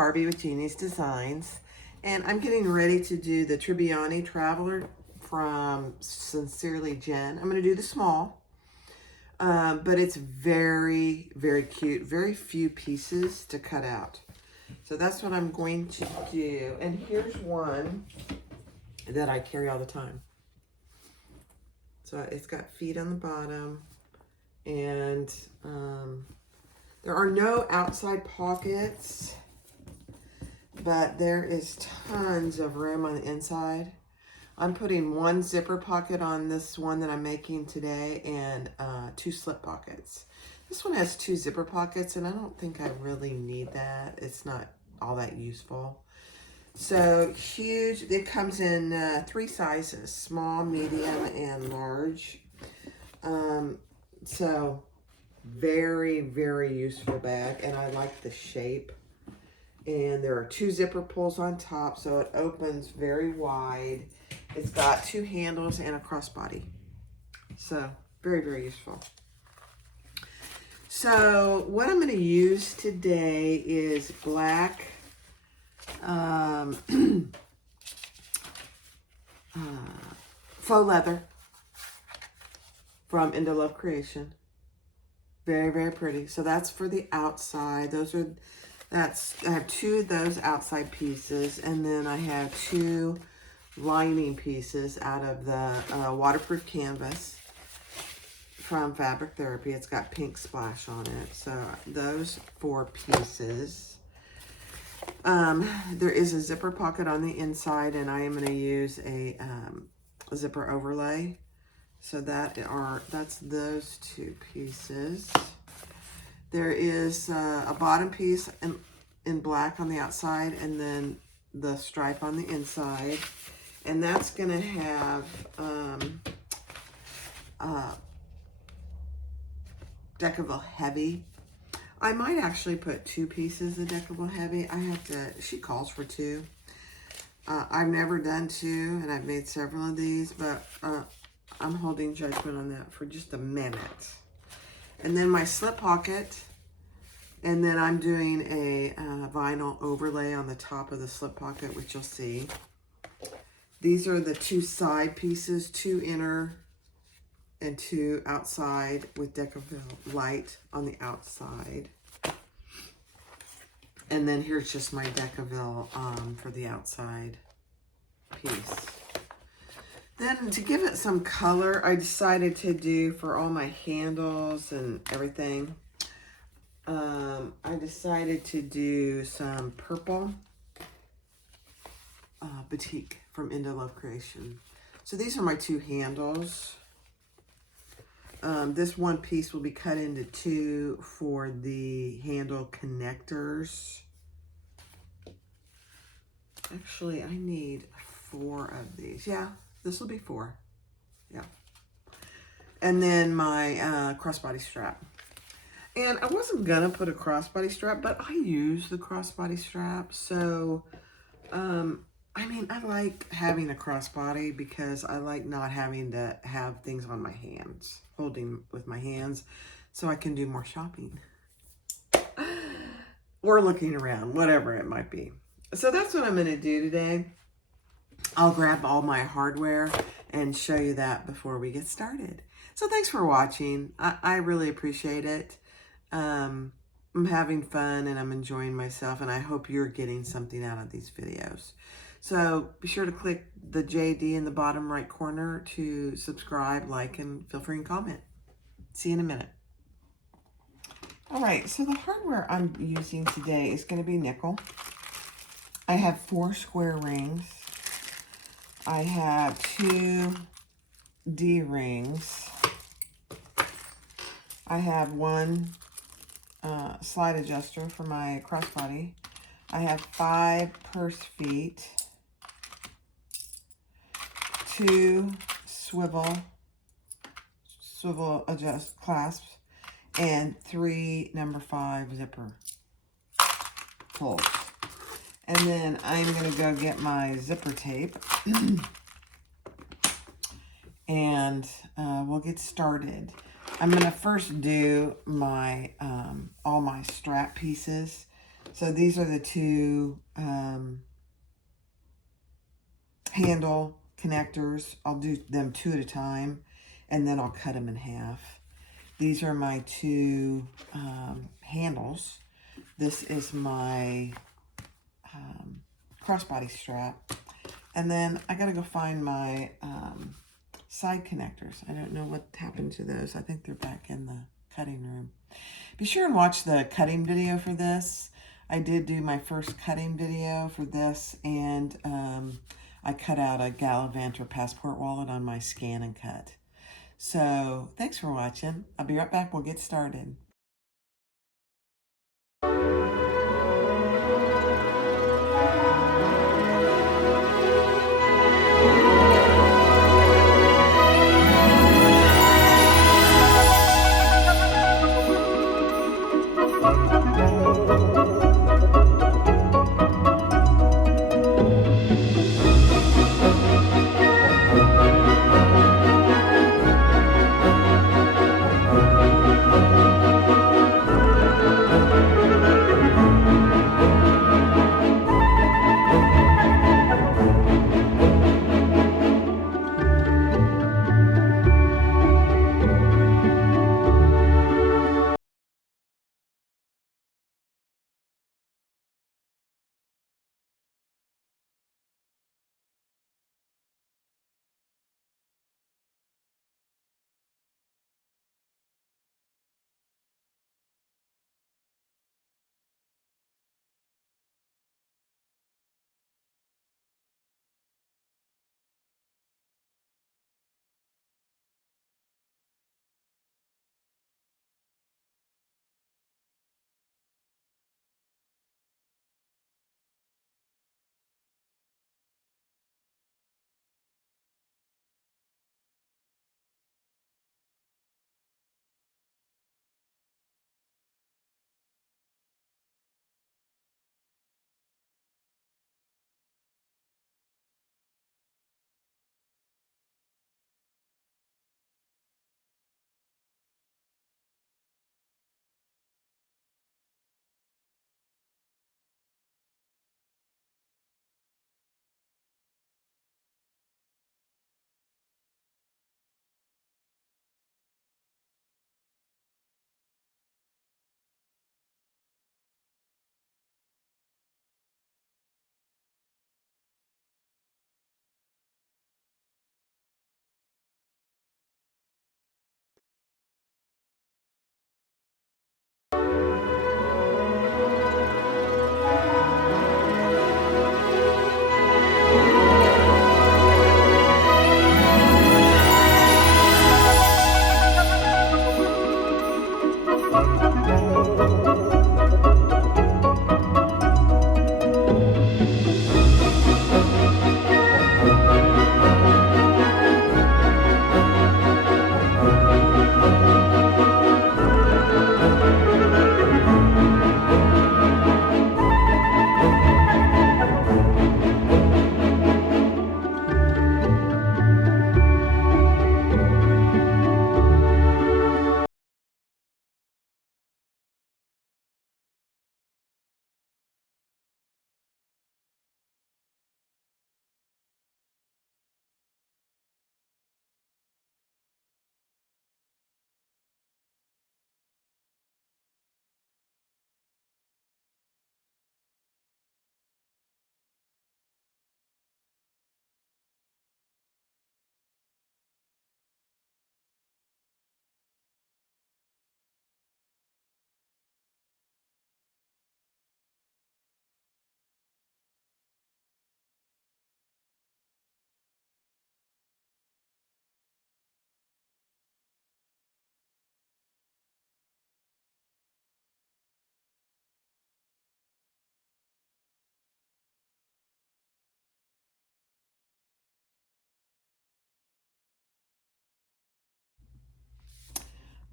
Barbie with Jeannie's Designs, and I'm getting ready to do the Tribbiani Traveler from Sincerely Jen. I'm going to do the small, but it's very, very cute. Very few pieces to cut out. So that's what I'm going to do. And here's one that I carry all the time. So it's got feet on the bottom, and there are no outside pockets, but there is tons of room on the inside. I'm putting one zipper pocket on this one that I'm making today, and 2 slip pockets. This one has 2 zipper pockets, and I don't think I really need that. It's not all that useful. So huge. It comes in 3 sizes: small, medium, and large. So very, very useful bag, and I like the shape. And there are 2 zipper pulls on top, so it opens very wide. It's got 2 handles and a crossbody. So very, very useful. So what I'm going to use today is black faux leather from Into Love Creation. Very, very pretty. So that's for the outside. I have 2 of those outside pieces, and then I have 2 lining pieces out of the waterproof canvas from Fabric Therapy. It's got pink splash on it. So those 4 pieces. There is a zipper pocket on the inside, and I am going to use a zipper overlay. So that's those 2 pieces. There is a bottom piece in black on the outside, and then the stripe on the inside. And that's going to have Decaville Heavy. I might actually put 2 pieces of Decaville Heavy. She calls for 2. I've never done 2, and I've made several of these, but I'm holding judgment on that for just a minute. And then my slip pocket, and then I'm doing a vinyl overlay on the top of the slip pocket, which you'll see. These are the 2 side pieces, 2 inner and 2 outside, with Decaville Light on the outside. And then here's just my Decaville for the outside piece. Then to give it some color, I decided to do, for all my handles and everything, I decided to do some purple batik from Into Love Creation. So these are my 2 handles. This one piece will be cut into 2 for the handle connectors. Actually, I need 4 of these. Yeah, this will be 4. Yeah. And then my crossbody strap. And I wasn't going to put a crossbody strap, but I use the crossbody strap. So, I mean, I like having a crossbody because I like not having to have things on my hands, holding with my hands, so I can do more shopping or looking around, whatever it might be. So that's what I'm going to do today. I'll grab all my hardware and show you that before we get started. So thanks for watching. I really appreciate it. I'm having fun and I'm enjoying myself, and I hope you're getting something out of these videos. So be sure to click the JD in the bottom right corner to subscribe, like, and feel free and comment. See you in a minute. All right, so the hardware I'm using today is going to be nickel. I have 4 square rings. I have 2 D rings. I have 1 slide adjuster for my crossbody. I have 5 purse feet, 2 swivel adjust clasps, and 3 number 5 zipper pulls. And then I'm going to go get my zipper tape and we'll get started. I'm going to first do my all my strap pieces. So these are the two handle connectors. I'll do them 2 at a time, and then I'll cut them in half. These are my two handles. This is my crossbody strap. And then I gotta go find my side connectors. I don't know what happened to those. I think they're back in the cutting room. Be sure and watch the cutting video for this. I did do my first cutting video for this, and I cut out a Gallivant or passport wallet on my scan and cut. So thanks for watching. I'll be right back. We'll get started.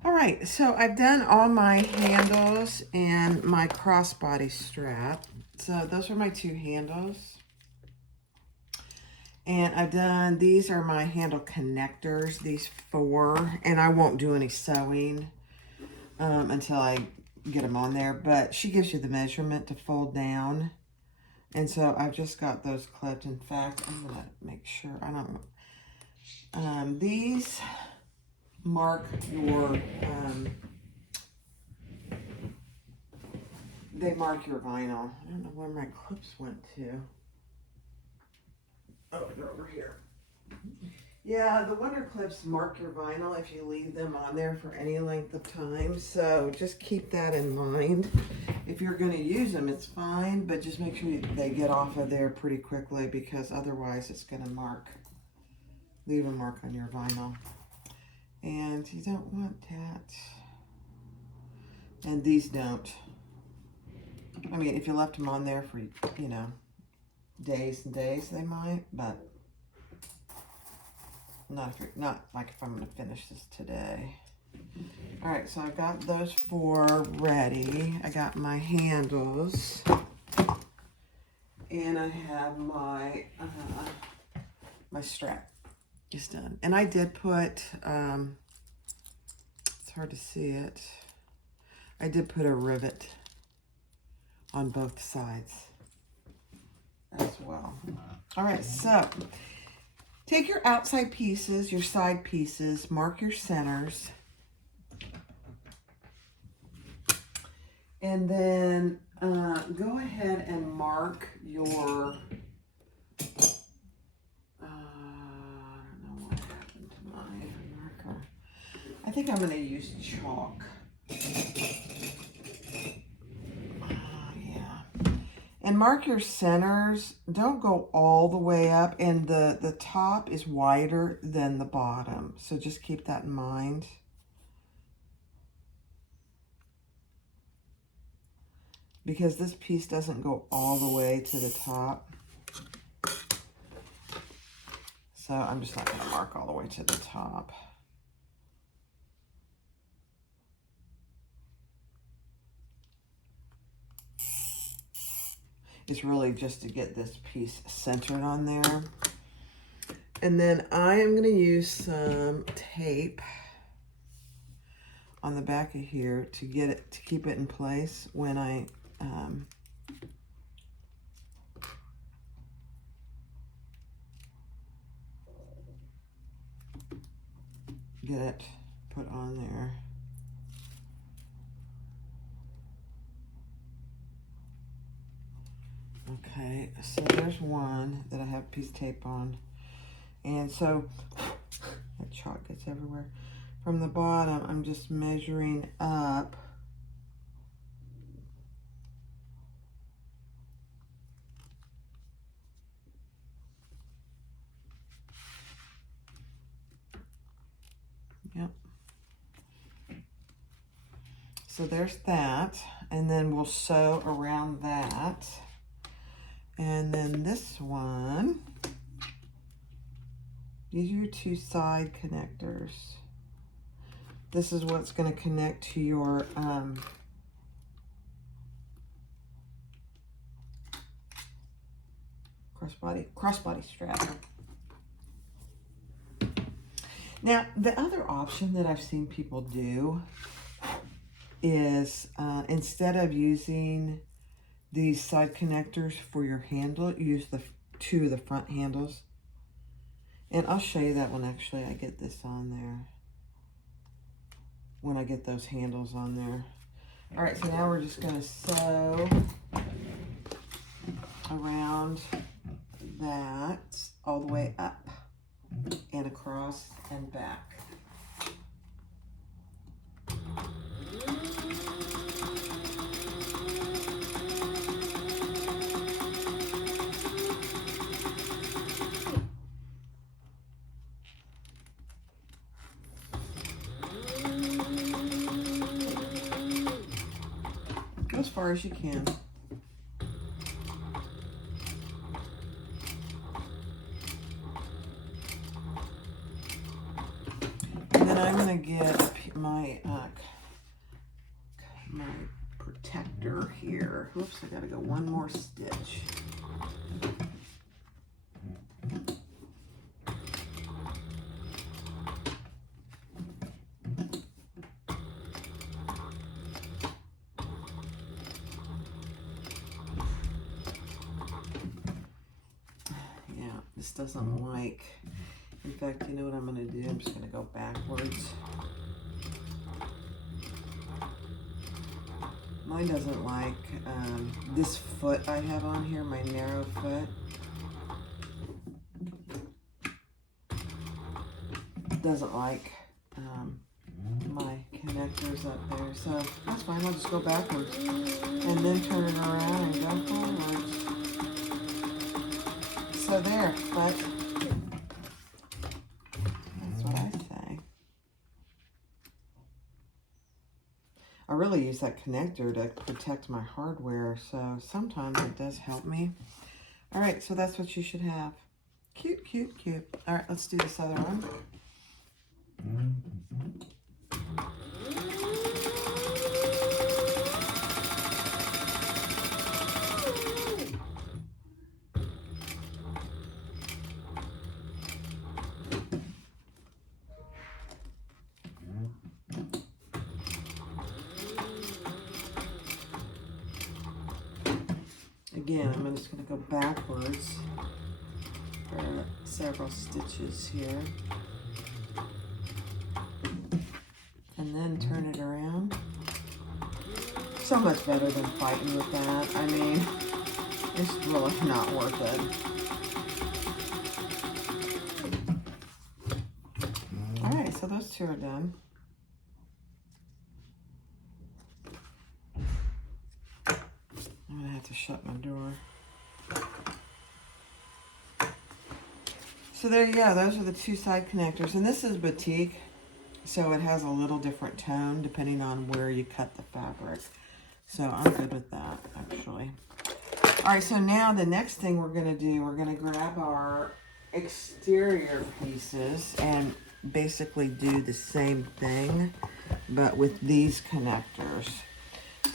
All right, so I've done all my handles and my crossbody strap. So those are my two handles. And I've done, these are my handle connectors, these 4. And I won't do any sewing until I get them on there, but she gives you the measurement to fold down. And so I've just got those clipped. In fact, I'm going to make sure I don't... these mark your... they mark your vinyl. I don't know where my clips went to. Oh, they're over here. Yeah, the Wonder Clips mark your vinyl if you leave them on there for any length of time. So just keep that in mind. If you're going to use them, it's fine, but just make sure they get off of there pretty quickly, because otherwise it's going to leave a mark on your vinyl. And you don't want that. And these don't. I mean, if you left them on there for, you know, days and days, they might, but not like if I'm going to finish this today. All right, so I've got those 4 ready. I got my handles, and I have my my strap is done. And I did put, it's hard to see it, I did put a rivet on both sides as well. All right, so take your outside pieces, your side pieces, mark your centers, and then go ahead and mark your, I don't know what happened to my marker. I think I'm going to use chalk. And mark your centers. Don't go all the way up, and the top is wider than the bottom. So just keep that in mind. Because this piece doesn't go all the way to the top. So I'm just not going to mark all the way to the top. It's really just to get this piece centered on there. And then I am going to use some tape on the back of here to get it, to keep it in place when I get it put on there. Okay, so there's one that I have a piece of tape on. And so, that chalk gets everywhere. From the bottom, I'm just measuring up. Yep. So there's that. And then we'll sew around that. And then this one, these are your 2 side connectors. This is what's going to connect to your crossbody strap. Now, the other option that I've seen people do is instead of using these side connectors for your handle, use the 2 of the front handles. And I'll show you that when actually I get this on there. When I get those handles on there. All right, so now we're just going to sew around that all the way up and across and back. Go as far as you can. And then I'm going to get my my protector here. Oops, I got to go one more stitch. This doesn't like, in fact, you know what I'm gonna do? I'm just gonna go backwards. Mine doesn't like this foot I have on here, my narrow foot. Doesn't like my connectors up there, so that's fine. I'll just go backwards and then turn it around and go forwards. So there, but that's what I say. I really use that connector to protect my hardware, so sometimes it does help me. All right, so that's what you should have. Cute, cute, cute. All right, let's do this other one. Again, I'm just going to go backwards for several stitches here. And then turn it around. So much better than fighting with that. I mean, it's really not worth it. All right, so those two are done. I'm gonna have to shut my door. So there you go, those are the two side connectors. And this is batik, so it has a little different tone depending on where you cut the fabric. So I'm good with that, actually. All right, so now the next thing we're gonna do, we're gonna grab our exterior pieces and basically do the same thing, but with these connectors.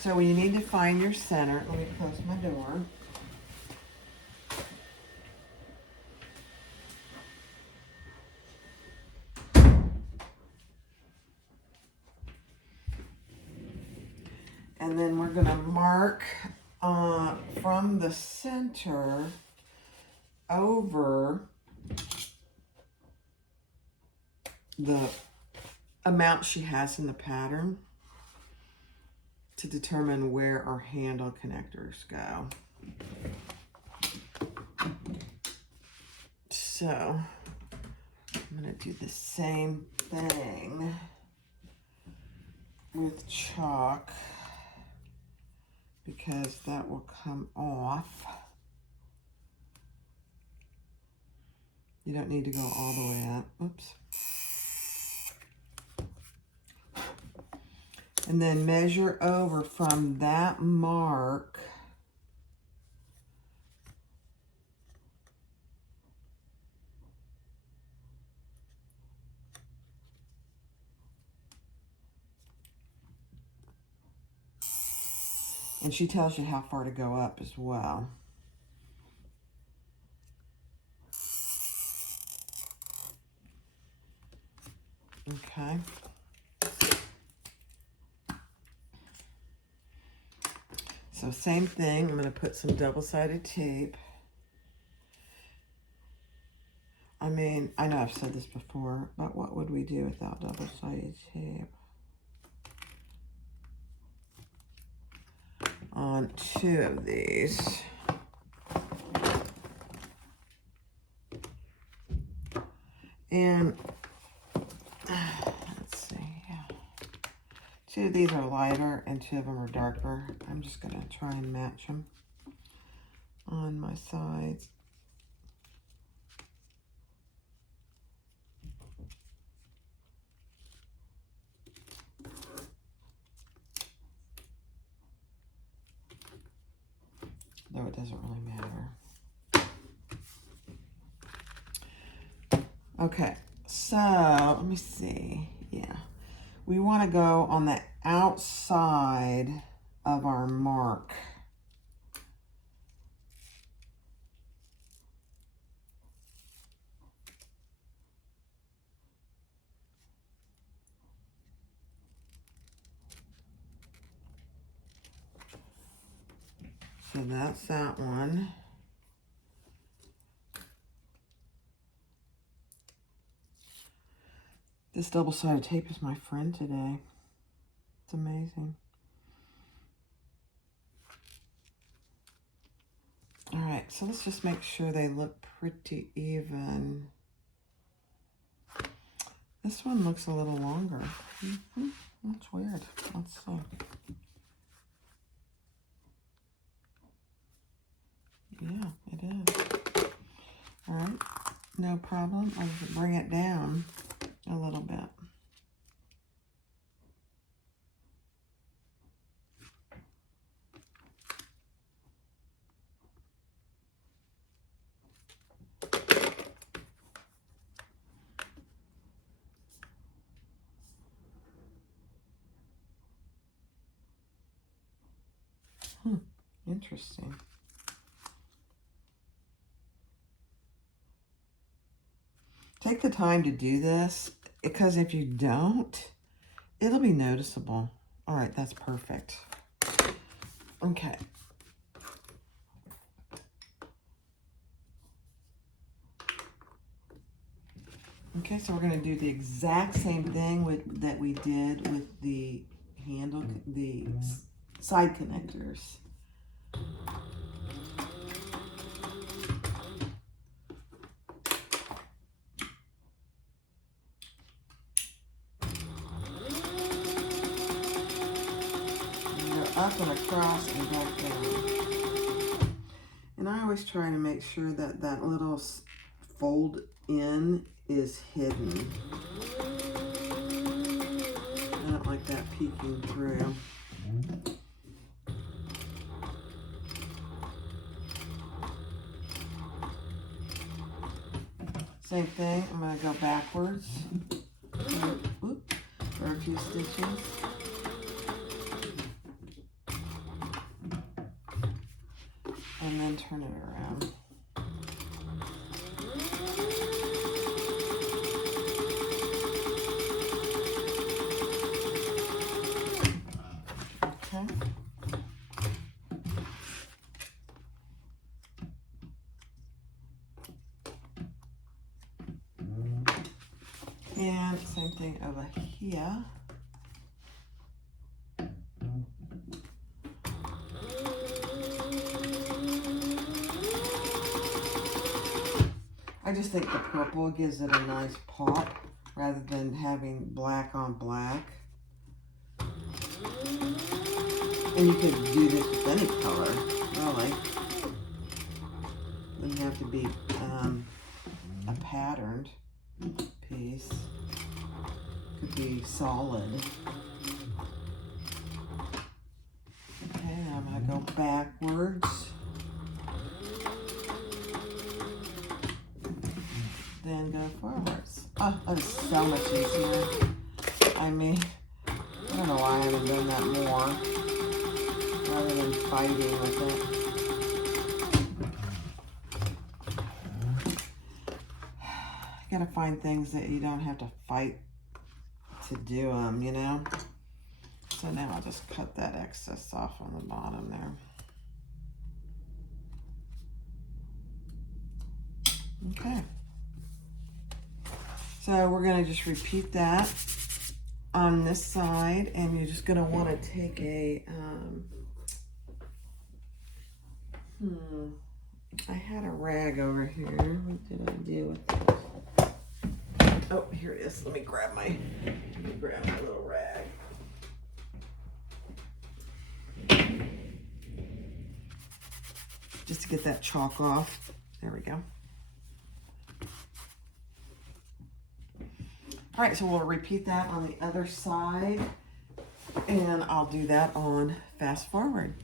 So you need to find your center. Let me close my door. And then we're gonna mark from the center over the amount she has in the pattern to determine where our handle connectors go. So I'm gonna do the same thing with chalk because that will come off. You don't need to go all the way up. Oops. And then measure over from that mark and she tells you how far to go up as well. Okay. So same thing, I'm going to put some double-sided tape. I mean, I know I've said this before, but what would we do without double-sided tape? On two of these. And let's see, yeah. Two of these are lighter and two of them are darker. I'm just going to try and match them on my sides. Though it doesn't really matter. Okay, so let me see. Yeah, we want to go on the outside of our mark. So that's that one. This double-sided tape is my friend today. It's amazing. All right, so let's just make sure they look pretty even. This one looks a little longer. That's weird. Let's see. Yeah, it is. All right, no problem. I'll just bring it down a little bit. Interesting. Take the time to do this, because if you don't, it'll be noticeable. All right, that's perfect. Okay. Okay, so we're going to do the exact same thing that we did with the handle, the side connectors. Up and across and back down. And I always try to make sure that that little fold in is hidden. I don't like that peeking through. Same thing, I'm going to go backwards for a few stitches. And then turn it around. Okay. And same thing over here. I just think the purple gives it a nice pop rather than having black on black. And you could do this with any color, really. Doesn't have to be a patterned piece. Could be solid. Okay, now I'm going to go backwards. Then go forwards. Oh, that is so much easier. I mean, I don't know why I haven't done that more, rather than fighting with it. You gotta find things that you don't have to fight to do them, you know? So now I'll just cut that excess off on the bottom there. Okay. So we're going to just repeat that on this side, and you're just going to want to take a, I had a rag over here. What did I do with it? Oh, here it is. Let me grab my little rag. Just to get that chalk off. There we go. All right, so we'll repeat that on the other side, and I'll do that on fast forward.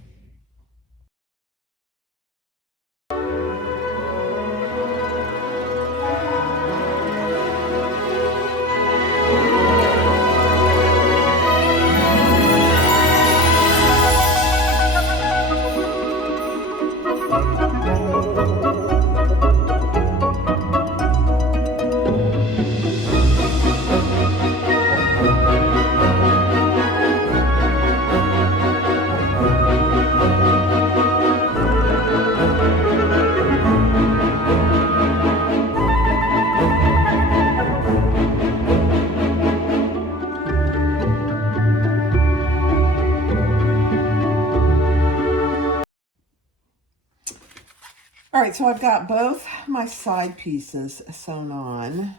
All right, so I've got both my side pieces sewn on.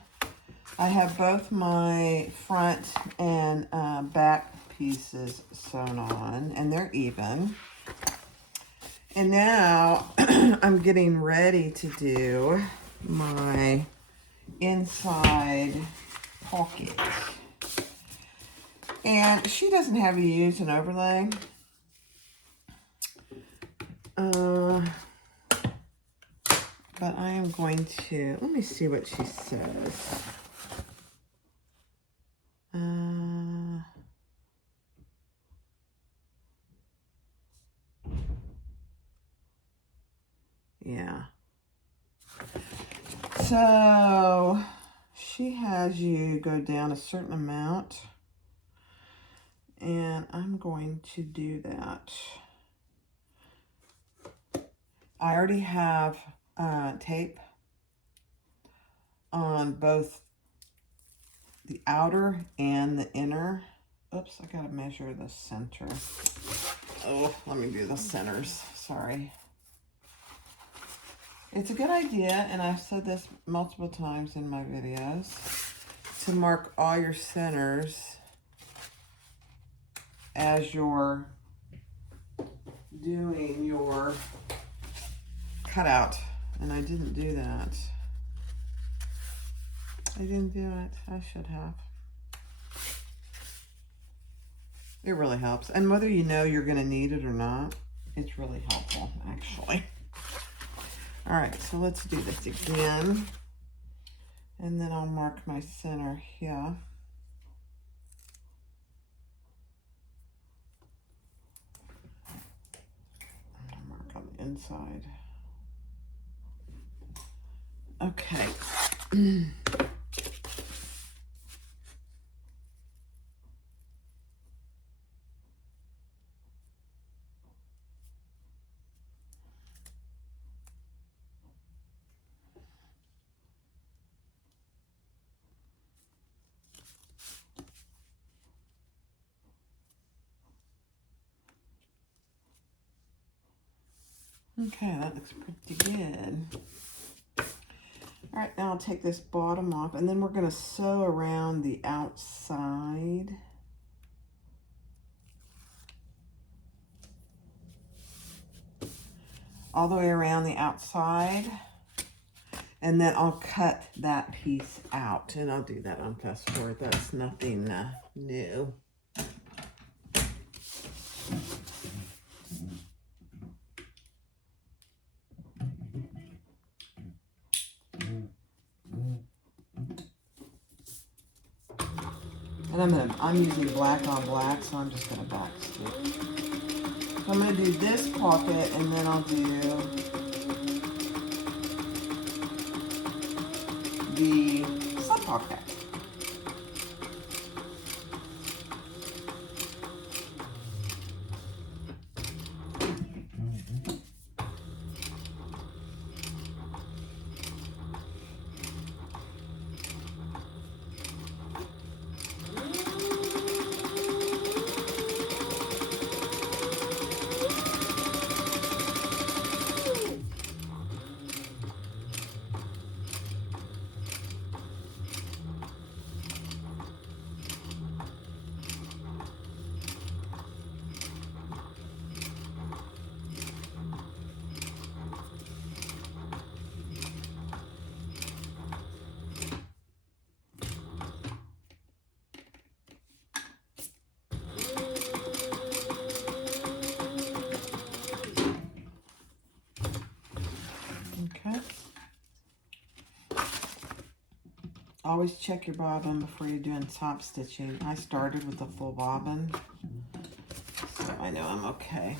I have both my front and back pieces sewn on, and they're even. And now I'm getting ready to do my inside pocket. And she doesn't have you use an overlay. But I am going to, let me see what she says. Yeah. So she has you go down a certain amount, and I'm going to do that. I already have tape on both the outer and the inner. Oops, I gotta measure the center. Oh, let me do the centers. Sorry. It's a good idea, and I've said this multiple times in my videos, to mark all your centers as you're doing your cutout. And I didn't do that. I didn't do it. I should have. It really helps. And whether you know you're going to need it or not, it's really helpful, actually. All right, so let's do this again. And then I'll mark my center here. I'm going to mark on the inside. Okay. Okay, that looks pretty good. All right, now I'll take this bottom off, and then we're going to sew around the outside. All the way around the outside. And then I'll cut that piece out, and I'll do that on Fast Forward. That's nothing new. And I'm using black on black, so I'm just gonna back stitch. So I'm gonna do this pocket, and then I'll do the side pocket. Okay. Always check your bobbin before you're doing top stitching. I started with a full bobbin, so I know I'm okay.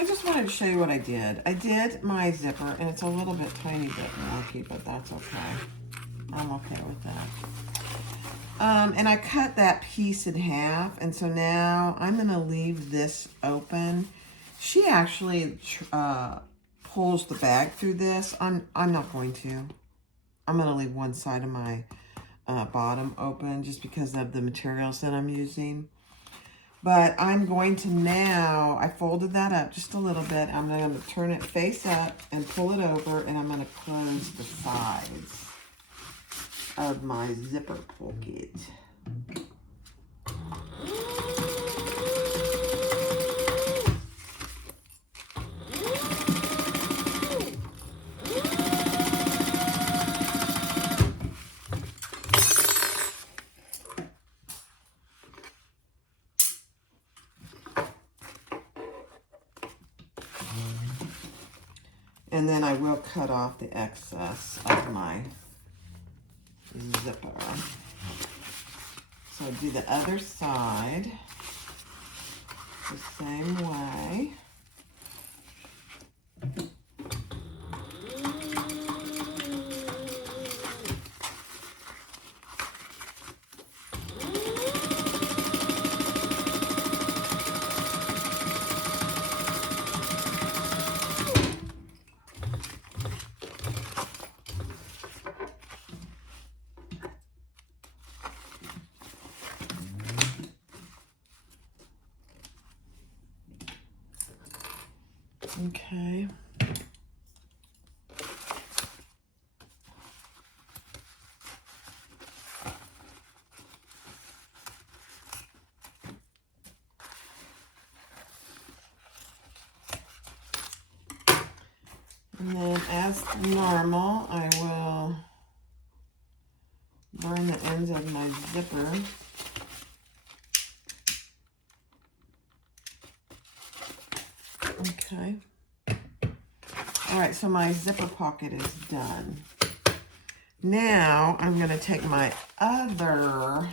I just wanted to show you what I did. I did my zipper, and it's a little bit tiny bit wonky, but that's okay. I'm okay with that. And I cut that piece in half, and so now I'm going to leave this open. She actually pulls the bag through this. I'm not going to. I'm going to leave one side of my bottom open just because of the materials that I'm using. But I'm going to now, I folded that up just a little bit. I'm going to turn it face up and pull it over, and I'm going to close the sides of my zipper pocket. And then I will cut off the excess of my zipper. So I do the other side the same way. Okay. And then as normal, I will burn the ends of my zipper. Okay. All right, so my zipper pocket is done. Now I'm going to take my other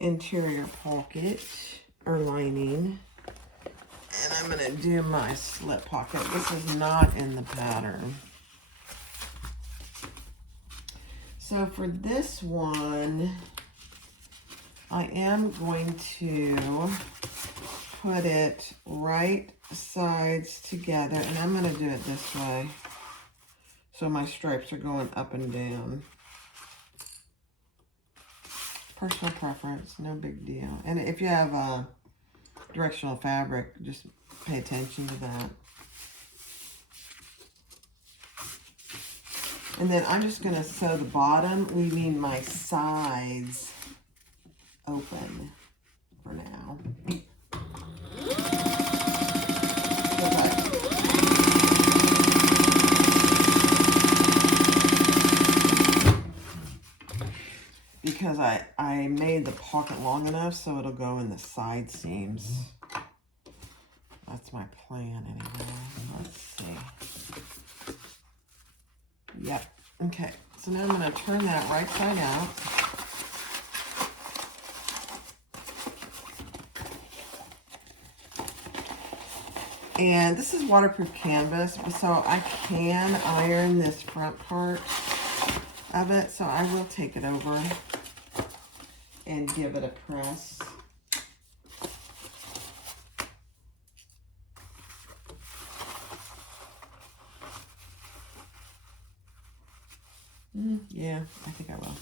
interior pocket or lining, and I'm going to do my slip pocket. This is not in the pattern. So for this one, I am going to put it right sides together, and I'm going to do it this way. So my stripes are going up and down. Personal preference, no big deal. And if you have directional fabric, just pay attention to that. And then I'm just going to sew the bottom, leaving my sides open for now. Because I made the pocket long enough so it'll go in the side seams. That's my plan anyway. Let's see. Yep. Okay. So now I'm going to turn that right side out. And this is waterproof canvas, so I can iron this front part of it. So I will take it over and give it a press. Yeah, I think I will.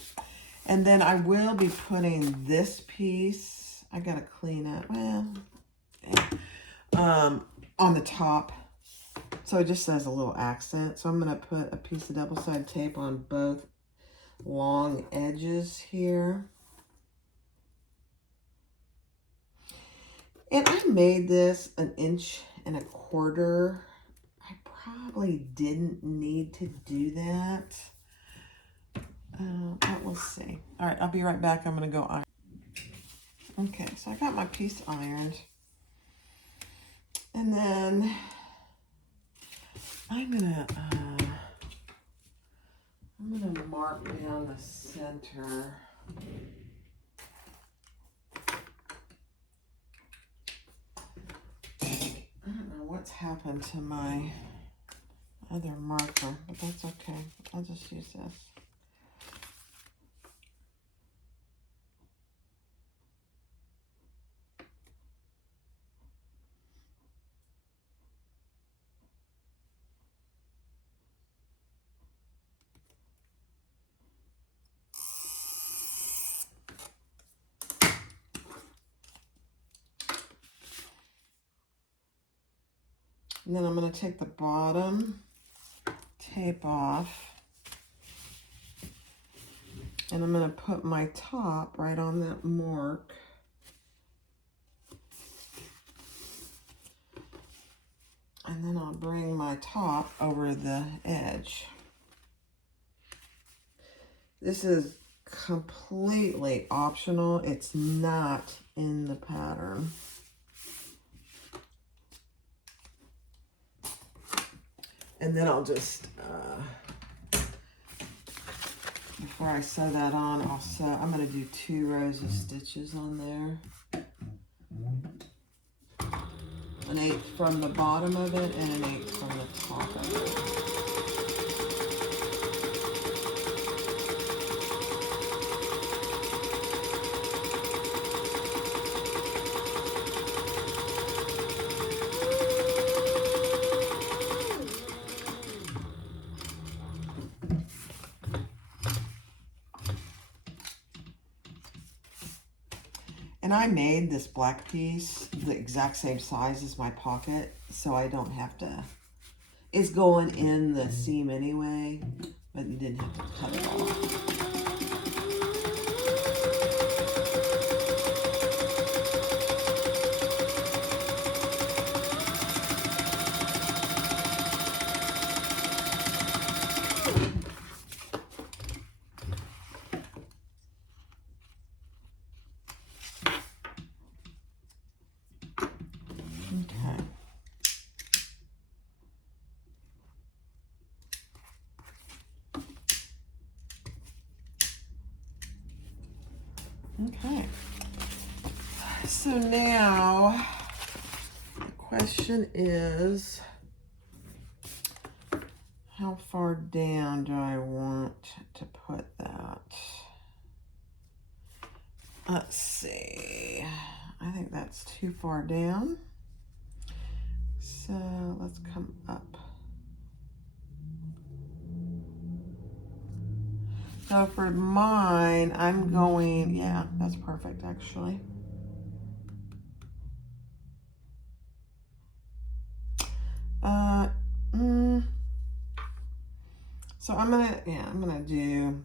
And then I will be putting this piece, I gotta clean up, well, yeah, on the top. So it just says a little accent. So I'm gonna put a piece of double-sided tape on both long edges here. And I made this 1.25 inches. I probably didn't need to do that. But we'll see. All right, I'll be right back. I'm going to go iron. Okay, so I got my piece ironed. And then I'm going to mark down the center. what's happened to my other marker, but that's okay. I'll just use this. And then I'm going to take the bottom tape off, and I'm going to put my top right on that mark. And then I'll bring my top over the edge. This is completely optional. It's not in the pattern. And then I'll just, before I sew that on, I'm going to do 2 rows of stitches on there. 1/8 from the bottom of it and 1/8 from the top of it. And I made this black piece the exact same size as my pocket, so I don't have to, it's going in the seam anyway, but you didn't have to cut it off. Okay, so now the question is, how far down do I want to put that? Let's see, I think that's too far down, so let's come up. So for mine, I'm going, yeah, that's perfect actually. So I'm gonna do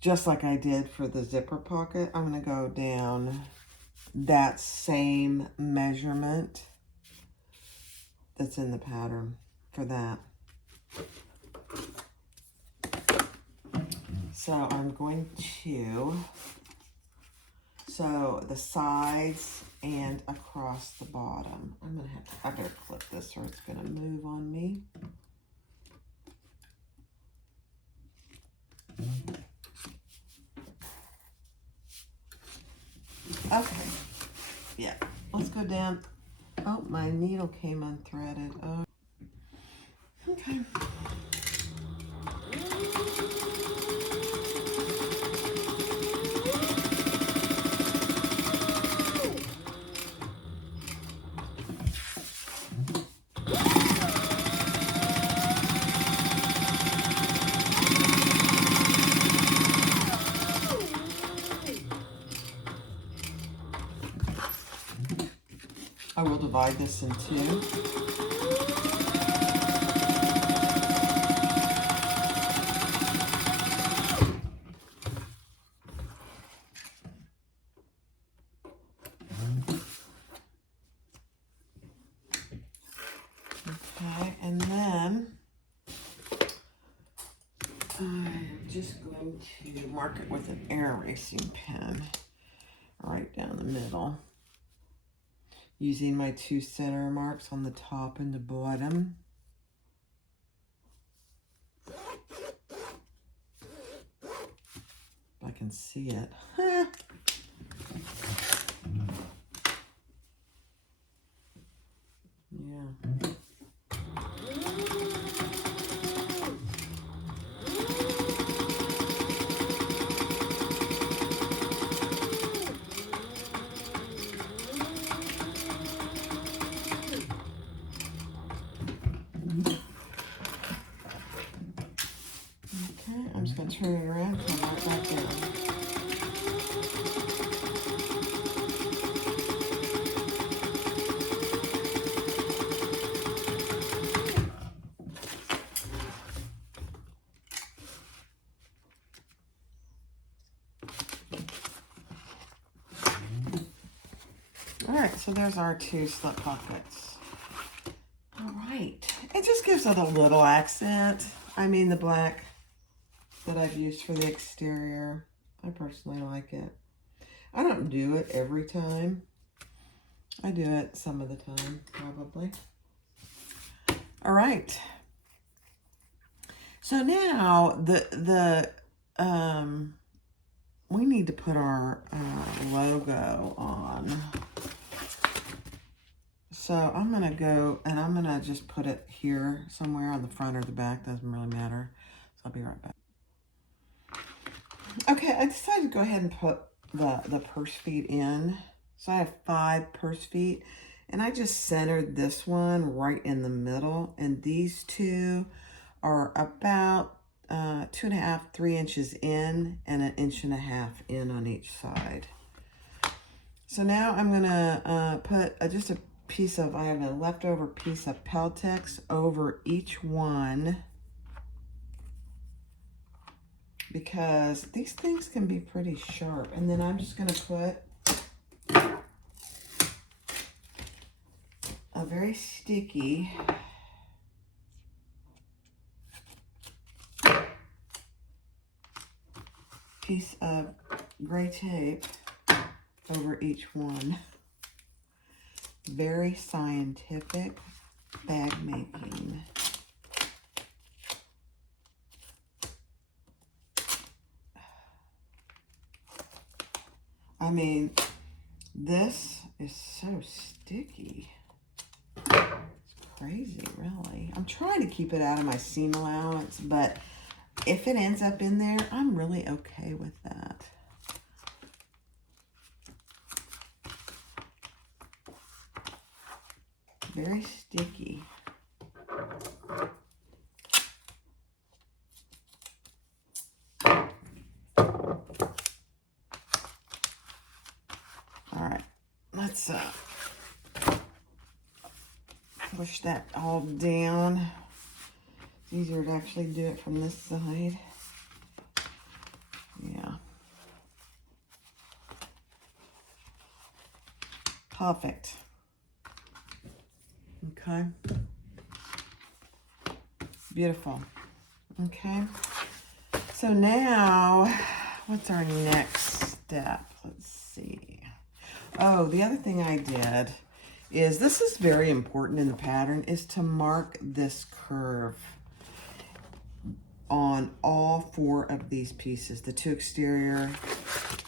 just like I did for the zipper pocket. I'm gonna go down that same measurement that's in the pattern for that. So I'm going to sew the sides and across the bottom. I better clip this or it's gonna move on me. Okay, yeah, let's go down. Oh, my needle came unthreaded. Oh, okay. I will divide this in 2. Okay, and then I'm just going to mark it with an air erasing pen right down the middle, using my 2 center marks on the top and the bottom. I can see it. Yeah. Okay, I'm just going to turn it around and come right back down. All right, so there's our 2 slip pockets. All right, it just gives it a little accent. I mean, the black that I've used for the exterior, I personally like it. I don't do it every time. I do it some of the time, probably. All right. So now we need to put our logo on. So I'm going to go and I'm going to just put it here somewhere on the front or the back. Doesn't really matter. So I'll be right back. Okay, I decided to go ahead and put the purse feet in. So I have 5 purse feet. And I just centered this one right in the middle. And these 2 are about 2.5, 3 inches in and 1.5 inches in on each side. So now I'm going to put just a piece of, I have a leftover piece of Peltex over each one, because these things can be pretty sharp. And then I'm just going to put a very sticky piece of gray tape over each one. Very scientific bag making. I mean, this is so sticky. It's crazy, really. I'm trying to keep it out of my seam allowance, but if it ends up in there, I'm really okay with that. Very sticky. All right, let's push that all down. It's easier to actually do it from this side. Yeah. Perfect. Okay. Beautiful. Okay. So now, what's our next step? Let's see. Oh, the other thing I did is, this is very important in the pattern, is to mark this curve on all 4 of these pieces, the 2 exterior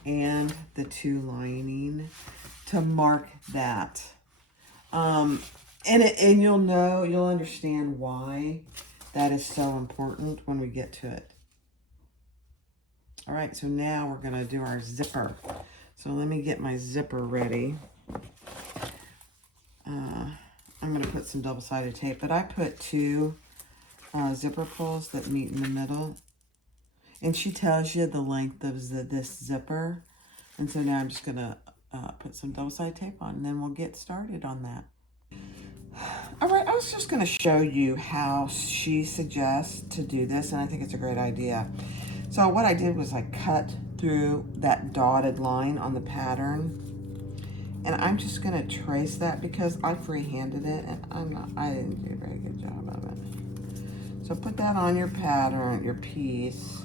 and the 2 lining, to mark that. And you'll understand why that is so important when we get to it. All right, so now we're gonna do our zipper. So let me get my zipper ready. I'm gonna put some double-sided tape, but I put 2 zipper pulls that meet in the middle. And she tells you the length of this zipper. And so now I'm just gonna put some double-sided tape on, and then we'll get started on that. All right, I was just going to show you how she suggests to do this, and I think it's a great idea. So what I did was I cut through that dotted line on the pattern, and I'm just going to trace that because I freehanded it, and I didn't do a very good job of it. So put that on your pattern, your piece,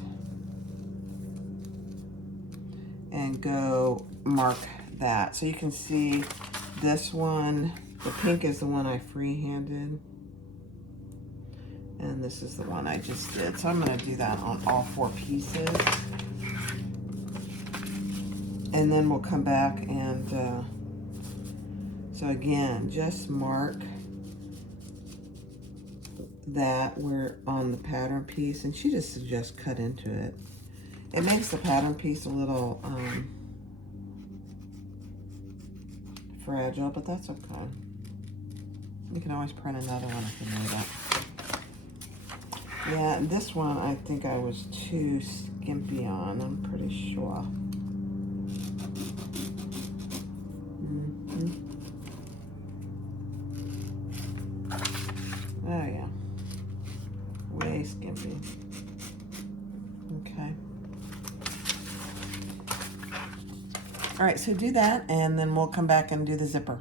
and go mark that. So you can see this one. The pink is the one I freehanded, and this is the one I just did. So I'm going to do that on all 4 pieces, and then we'll come back and so again, just mark that we're on the pattern piece, and she just suggests cut into it. It makes the pattern piece a little fragile, but that's okay. You can always print another one if you need it. Yeah, and this one I think I was too skimpy on, I'm pretty sure. Oh yeah, way skimpy. Okay. All right, so do that, and then we'll come back and do the zipper.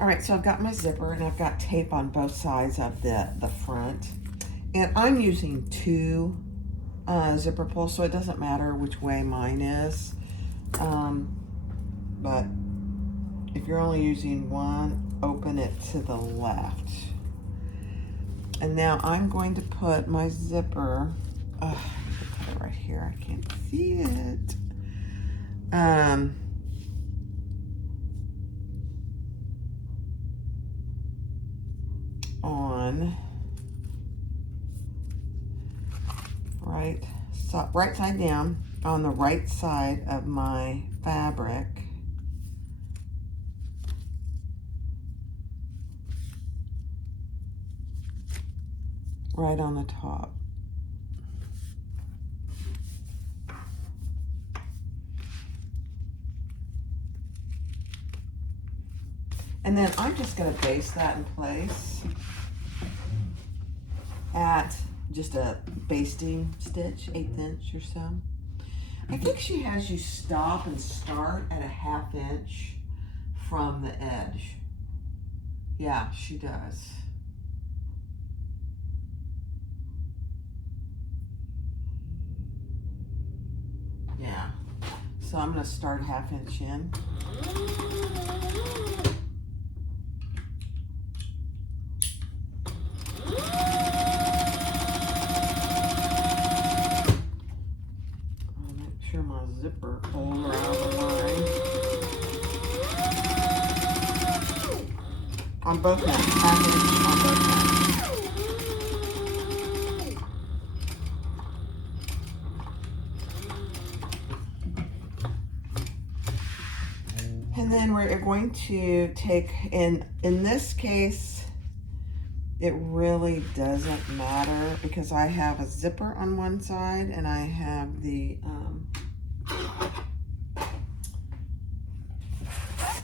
All right, so I've got my zipper, and I've got tape on both sides of the front. And I'm using two zipper pulls, so it doesn't matter which way mine is. But if you're only using one, open it to the left. And now I'm going to put my zipper, I put it right here, I can't see it. On right side down on the right side of my fabric. Right on the top. And then I'm just going to base that in place at just a basting stitch, 1/8 inch or so. I think she has you stop and start at a 1/2 inch from the edge. Yeah, she does. Yeah. So I'm going to start 1/2 inch in. Sure my zipper pulled her out of the line. On both ends, on both ends. And then we're going to take, in this case, it really doesn't matter because I have a zipper on one side and I have the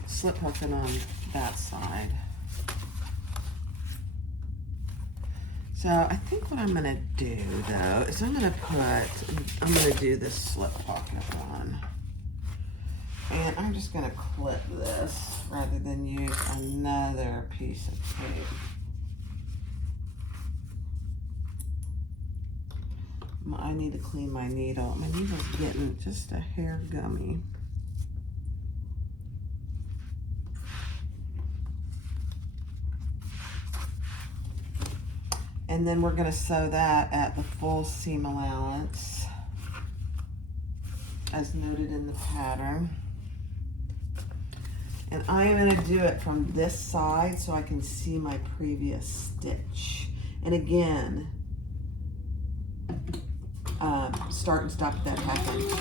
slip hooking on that side. So I think what I'm gonna do though is I'm gonna do this slip pocket on. And I'm just gonna clip this rather than use another piece of tape. I need to clean my needle. My needle's getting just a hair gummy. And then we're going to sew that at the full seam allowance as noted in the pattern. And I am going to do it from this side so I can see my previous stitch. And again, start and stop at that 1/2 inch.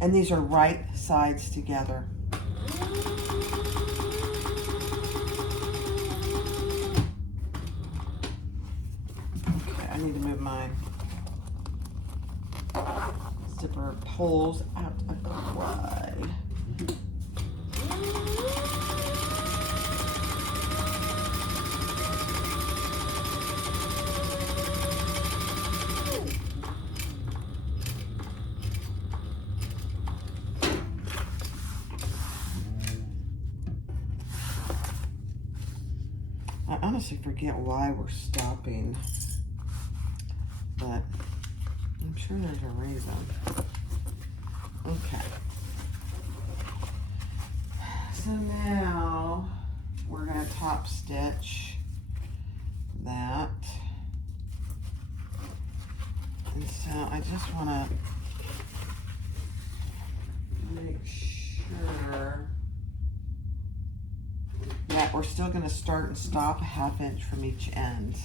And these are right sides together. Okay, I need to move my zipper pulls out of the way. I honestly forget why we're stopping, but I'm sure there's a reason. Okay. So now we're going to top stitch that. And so I just want to make sure sure. Yeah, we're still going to start and stop a 1/2 inch from each end.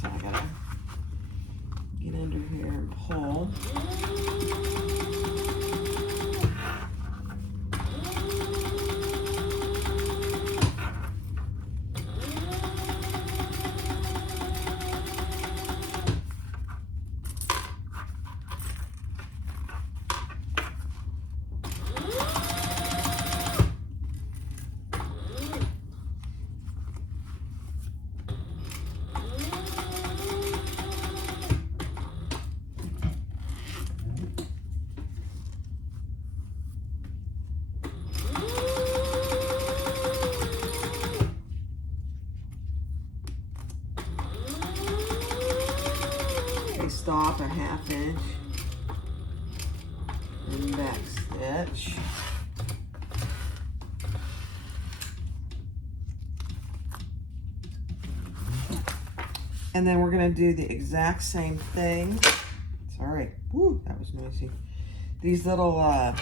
So I gotta get under here and pull. Stop a 1/2 inch and back stitch. And then we're going to do the exact same thing. Sorry, woo, that was noisy. These little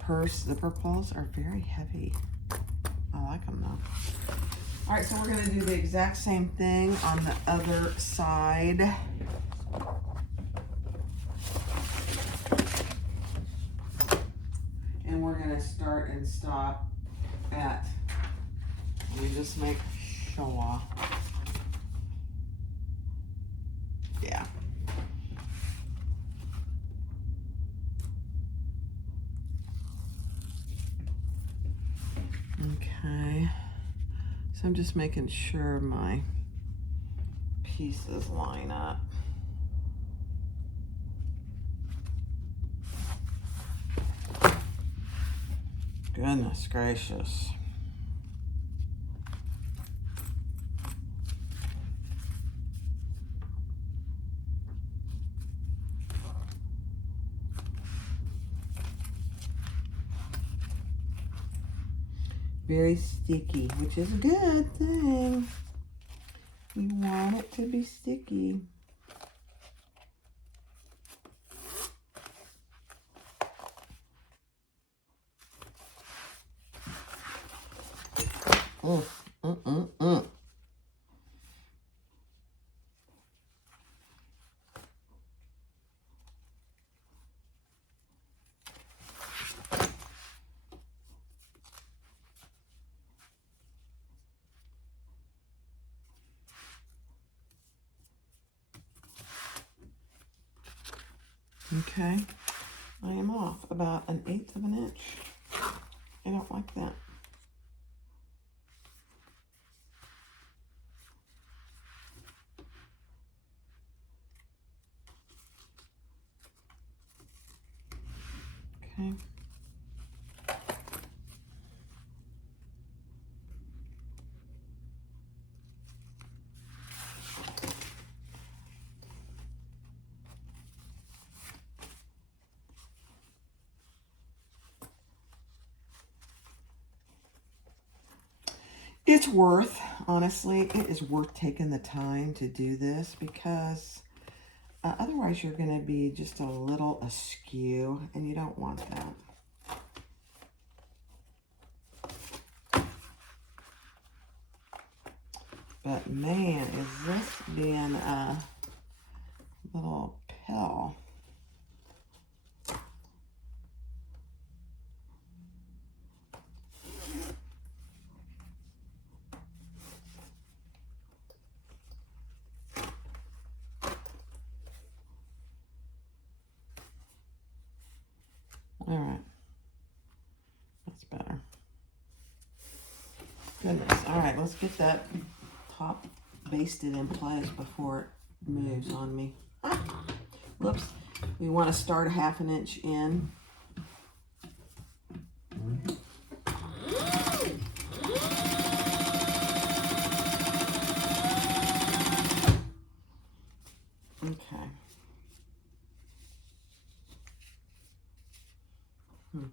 purse zipper pulls are very heavy. I like them though. All right, so we're going to do the exact same thing on the other side. And we're going to start and stop at, let me just make sure. Yeah. Okay. So I'm just making sure my pieces line up. Goodness gracious. Very sticky, which is a good thing. We want it to be sticky. Okay, I am off about 1/8 of an inch. I don't like that. Okay. It's worth, honestly, it is worth taking the time to do this because otherwise you're going to be just a little askew and you don't want that. But man, is this being a little pill. All right, that's better. Goodness. All right, let's get that top basted in place before it moves on me. Ah, whoops. We want to start a 1/2 inch in. Okay. Okay,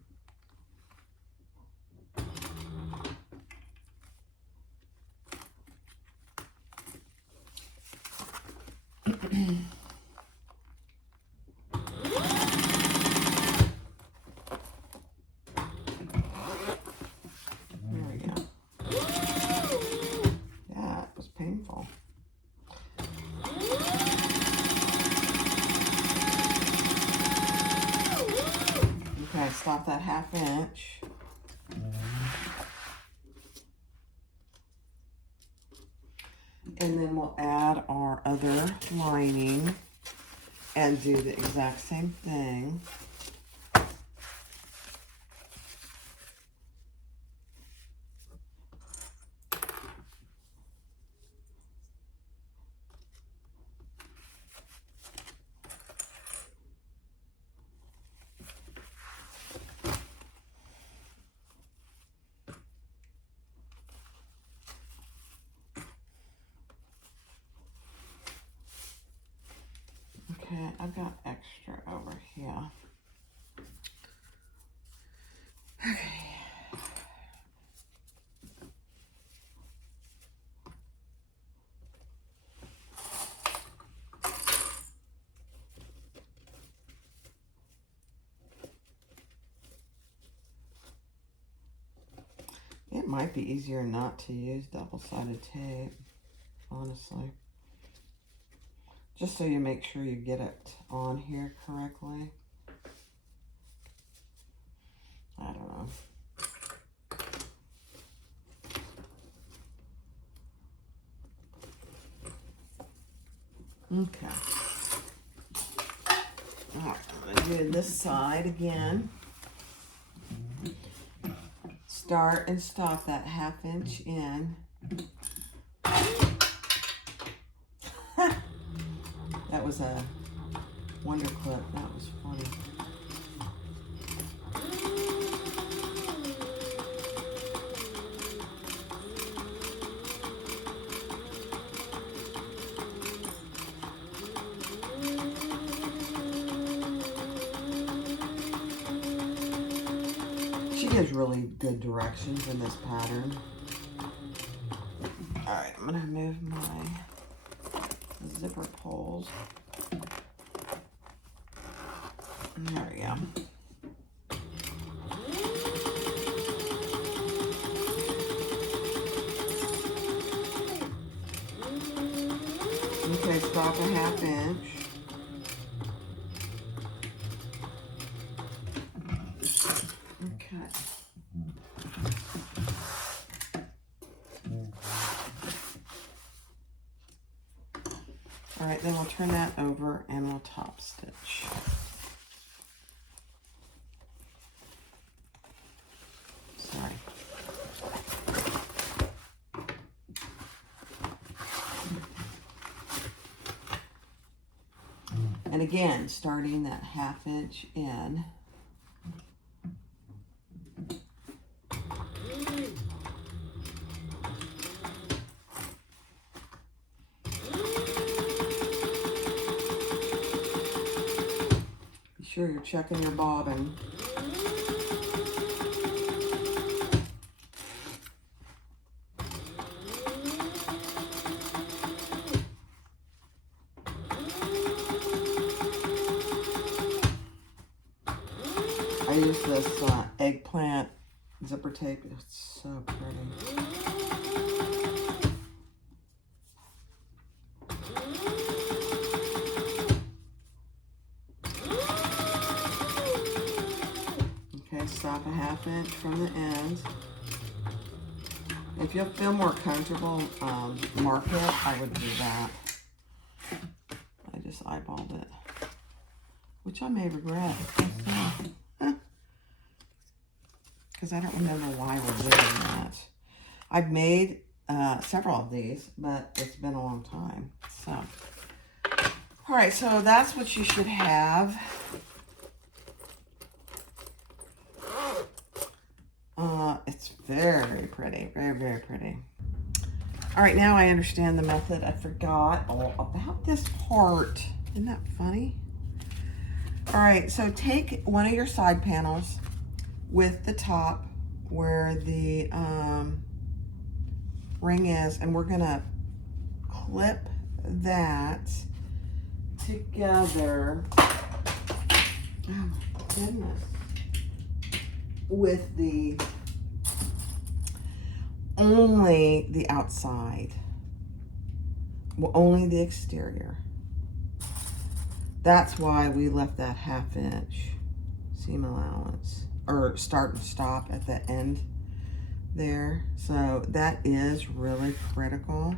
stop that 1/2 inch. And then we'll add our other lining and do the exact same thing. Okay, I've got extra over here. Okay. It might be easier not to use double-sided tape, honestly. Just so you make sure you get it on here correctly. I don't know. Okay. All right, I'm gonna do this side again. Start and stop that 1/2 inch in. That was a wonder clip. That was funny. She gives really good directions in this pattern. All right, I'm gonna move my zipper pulls. There we go. Okay, stop a 1/2 inch. Okay. All right, then we'll turn that over and we'll top stitch. Sorry. And again, starting that 1/2 inch in. Be sure you're checking your bobbin. I use this eggplant zipper tape. It's so pretty. Okay, stop a 1/2 inch from the end. If you feel more comfortable, mark it, I would do that. I just eyeballed it, which I may regret. Because I don't remember why we're doing that. I've made several of these, but it's been a long time. So, all right, so that's what you should have. It's very pretty, very, very pretty. All right, now I understand the method. I forgot all about this part. Isn't that funny? All right, so take one of your side panels with the top where the ring is, and we're gonna clip that together. Oh my goodness. With the only the outside, well, only the exterior. That's why we left that 1/2 inch seam allowance, or start and stop at the end there. So that is really critical.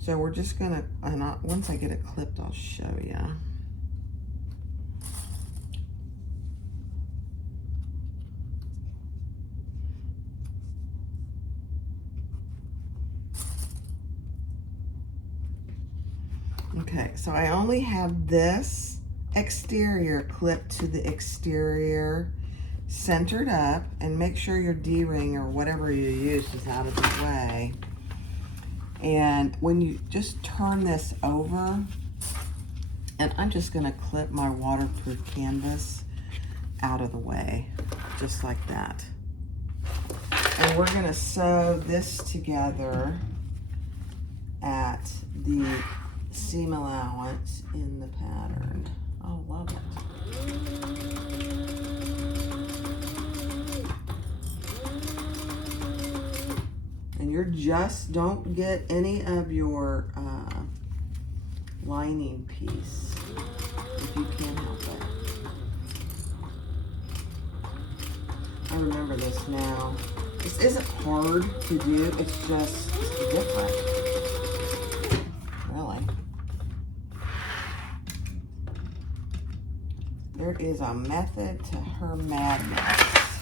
So we're just gonna, once I get it clipped, I'll show you. Okay, so I only have this exterior clipped to the exterior, centered up, and make sure your D-ring or whatever you use is out of the way. And when you just turn this over, and I'm just gonna clip my waterproof canvas out of the way, just like that. And we're gonna sew this together at the seam allowance in the pattern. Oh, love it. And you're just, don't get any of your lining piece if you can help it. I remember this now. This isn't hard to do, it's just different. Really. There is a method to her madness.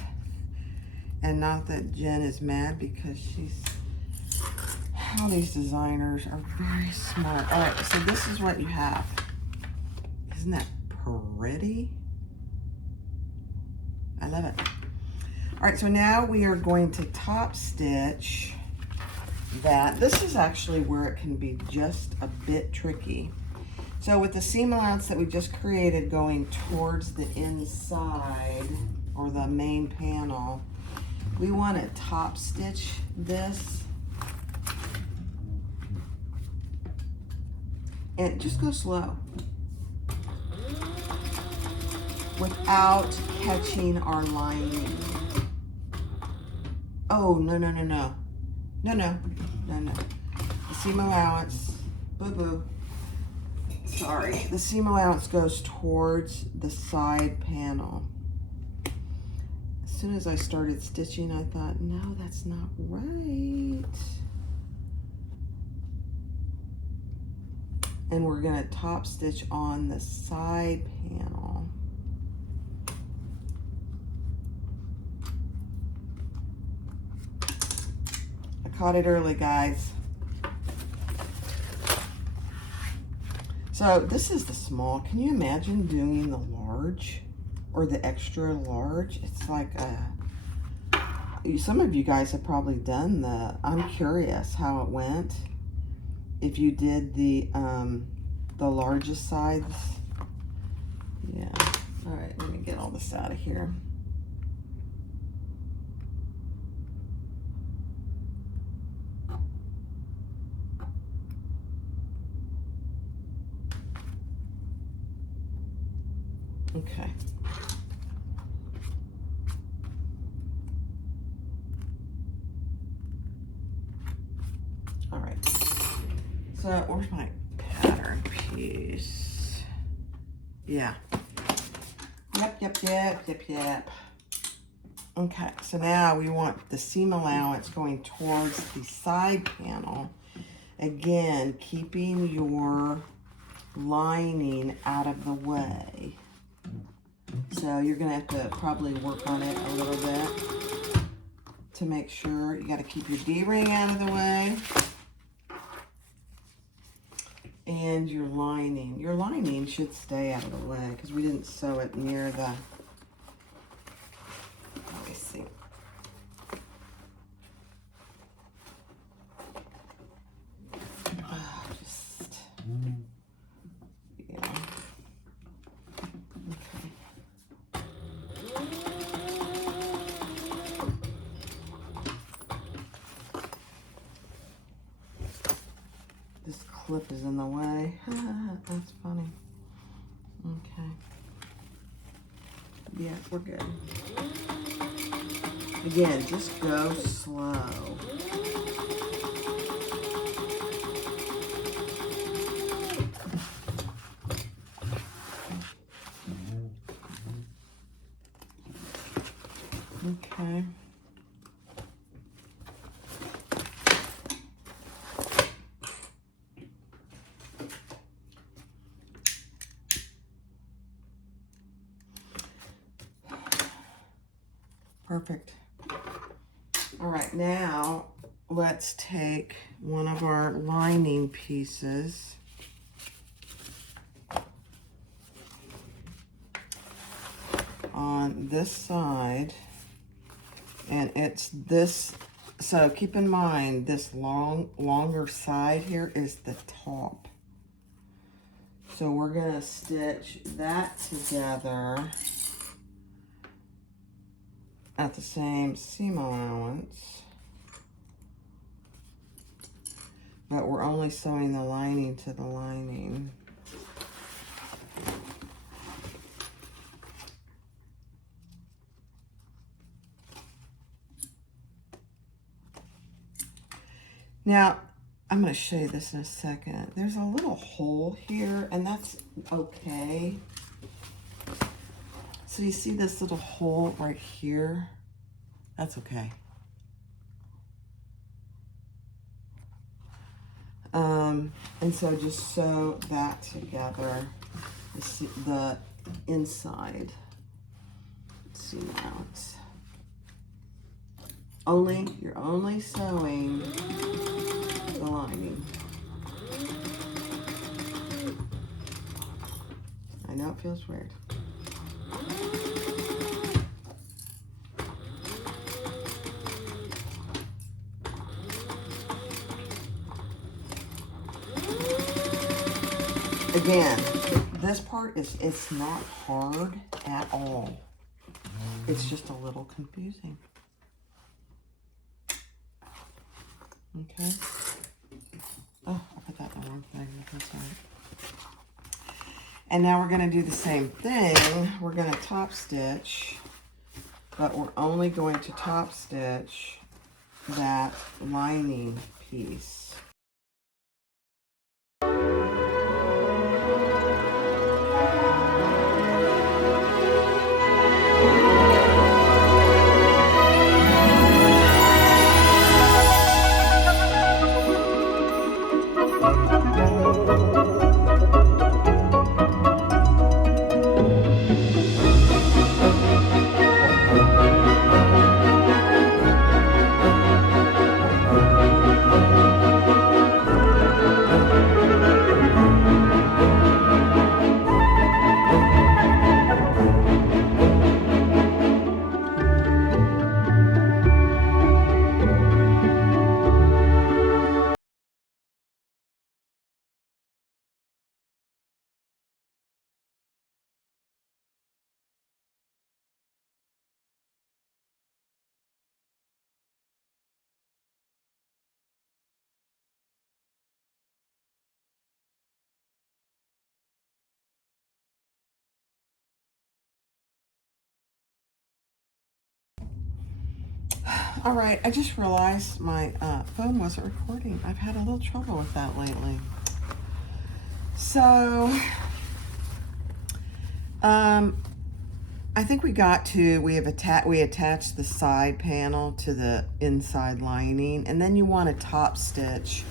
And not that Jen is mad, because all these designers are very smart. All right, so this is what you have. Isn't that pretty? I love it. All right, so now we are going to top stitch that. This is actually where it can be just a bit tricky. So with the seam allowance that we just created going towards the inside, or the main panel, we want to top stitch this. And just go slow, without catching our lining. Oh, no, no, no, no. No, no, no, no. The seam allowance, boo-boo. Sorry, the seam allowance goes towards the side panel. As soon as I started stitching, I thought, no, that's not right. And we're gonna top stitch on the side panel. I caught it early, guys. So this is the small. Can you imagine doing the large or the extra large? It's like some of you guys have probably done I'm curious how it went. If you did the largest size. Yeah. All right, let me get all this out of here. Okay. All right. So where's my pattern piece? Yeah. Yep. Okay, so now we want the seam allowance going towards the side panel. Again, keeping your lining out of the way. So you're gonna have to probably work on it a little bit to make sure. You gotta keep your D-ring out of the way. And your lining. Your lining should stay out of the way because we didn't sew it near the, let me see. Just, yeah. Okay. clip is in the way. That's funny. Okay. Yeah, we're good. Again, just go slow. Okay. Perfect. All right, now let's take one of our lining pieces on this side, and it's this, so keep in mind this longer side here is the top. So we're gonna stitch that together at the same seam allowance, but we're only sewing the lining to the lining. Now, I'm going to show you this in a second. There's a little hole here, and that's okay. So you see this little hole right here? That's okay. And so just sew that together, the inside seam allowance. You're only sewing the lining. I know it feels weird. Again, this part it's not hard at all. It's just a little confusing. Okay. Oh, I put that in the wrong thing. That's all right. And now we're going to do the same thing. We're going to top stitch, but we're only going to top stitch that lining piece. All right, I just realized my phone wasn't recording. I've had a little trouble with that lately. So, I think we attached the side panel to the inside lining, and then you want to top stitch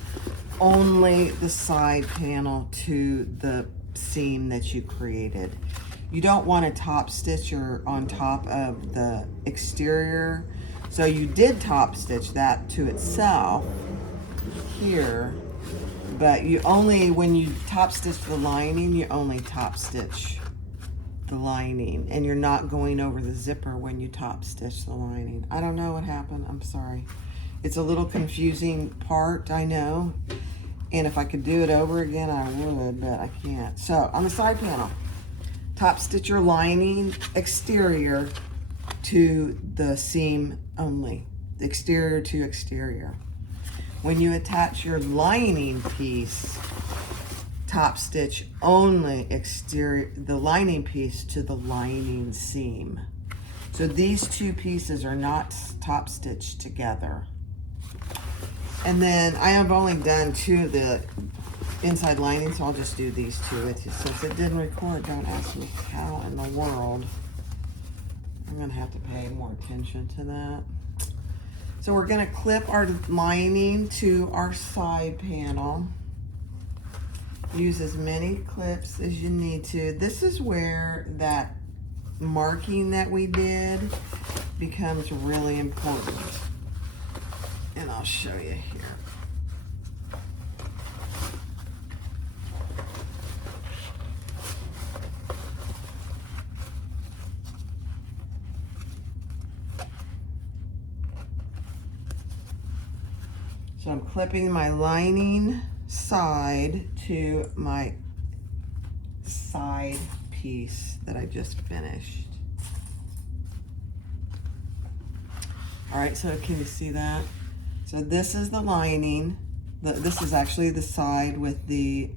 only the side panel to the seam that you created. You don't want to top stitch on top of the exterior. So you did top stitch that to itself here, but when you top stitch the lining, you only top stitch the lining, and you're not going over the zipper when you top stitch the lining. I don't know what happened. I'm sorry. It's a little confusing part, I know. And if I could do it over again, I would, but I can't. So on the side panel, top stitch your lining exterior to the seam only, exterior to exterior. when you attach your lining piece, top stitch only the lining piece to the lining seam. So these two pieces are not top stitched together. And then I have only done 2 of the inside lining, so I'll just do these 2 with you. Since it didn't record, don't ask me how in the world. I'm gonna have to pay more attention to that. So we're gonna clip our lining to our side panel. Use as many clips as you need to. This is where that marking that we did becomes really important. And I'll show you here. So I'm clipping my lining side to my side piece that I just finished. All right, so can you see that? So this is the lining. This is actually the side with the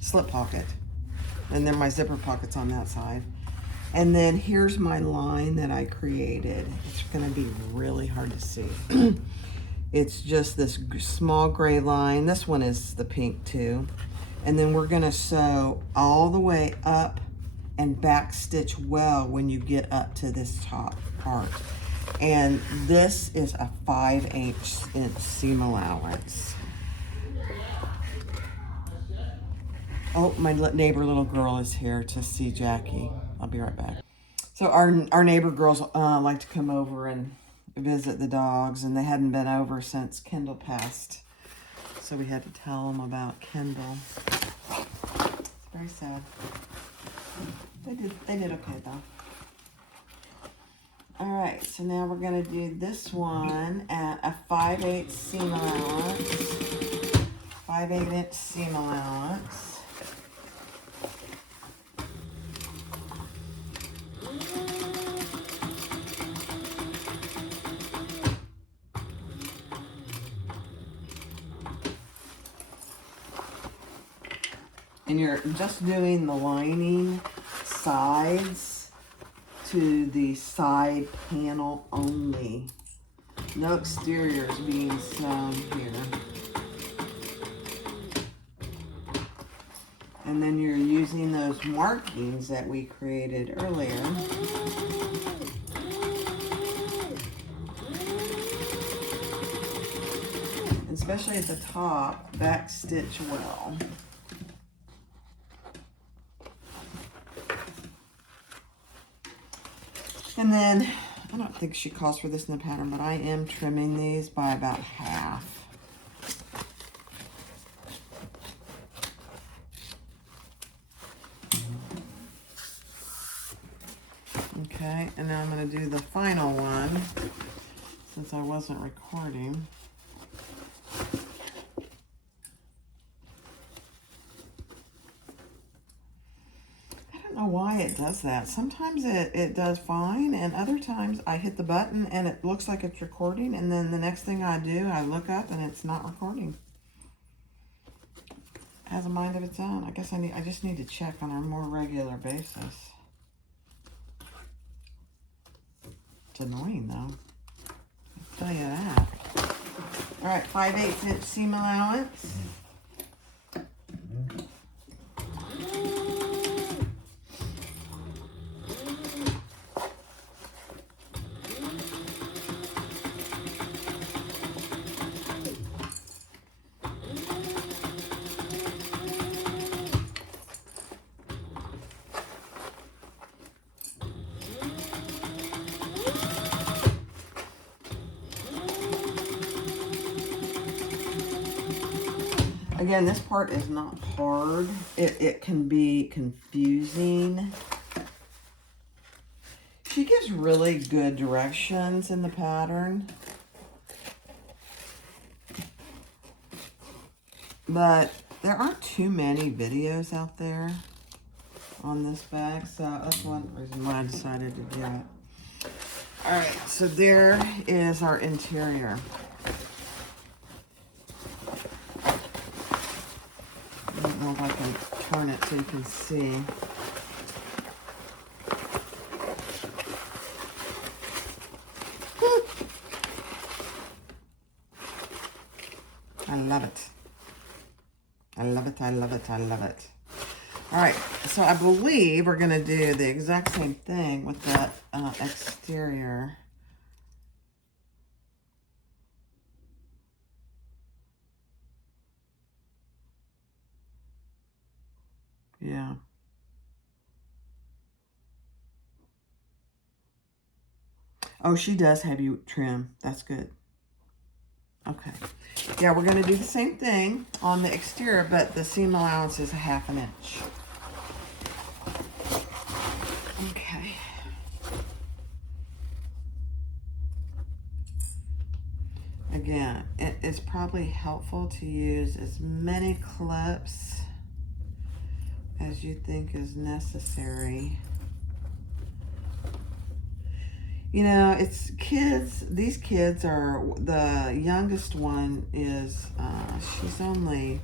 slip pocket. And then my zipper pocket's on that side. And then here's my line that I created. It's gonna be really hard to see. It's just this small gray line. This one is the pink too. And then we're gonna sew all the way up and back stitch well when you get up to this top part. And this is a 5/8" seam allowance. Oh, my neighbor little girl is here to see Jackie. I'll be right back. So our neighbor girls like to come over and visit the dogs, and they hadn't been over since Kendall passed. So we had to tell them about Kendall. It's very sad. They did okay though. All right, so now we're gonna do this one at a 5/8" seam allowance. 5/8" seam allowance. And you're just doing the lining sides to the side panel only. No exteriors being sewn here. And then you're using those markings that we created earlier. Especially at the top, back stitch well. And then, I don't think she calls for this in the pattern, but I am trimming these by about half. Okay, and now I'm going to do the final one, since I wasn't recording. Why it does that. Sometimes it does fine, and other times I hit the button and it looks like it's recording, and then the next thing I do, I look up and it's not recording. It has a mind of its own. I guess I just need to check on a more regular basis. It's annoying though, I'll tell you that. All right, 5/8" seam allowance. Again, this part is not hard. It can be confusing. She gives really good directions in the pattern. But there aren't too many videos out there on this bag, so that's one reason why I decided to do it. All right, so there is our interior. I don't know if I can turn it so you can see. I love it. I love it, I love it, I love it. All right, so I believe we're going to do the exact same thing with the exterior. Yeah. Oh, she does have you trim. That's good. Okay. Yeah, we're going to do the same thing on the exterior, but the seam allowance is 1/2 inch. Okay. Again, it is probably helpful to use as many clips as you think is necessary. You know, it's kids. These kids are, the youngest one is, she's only,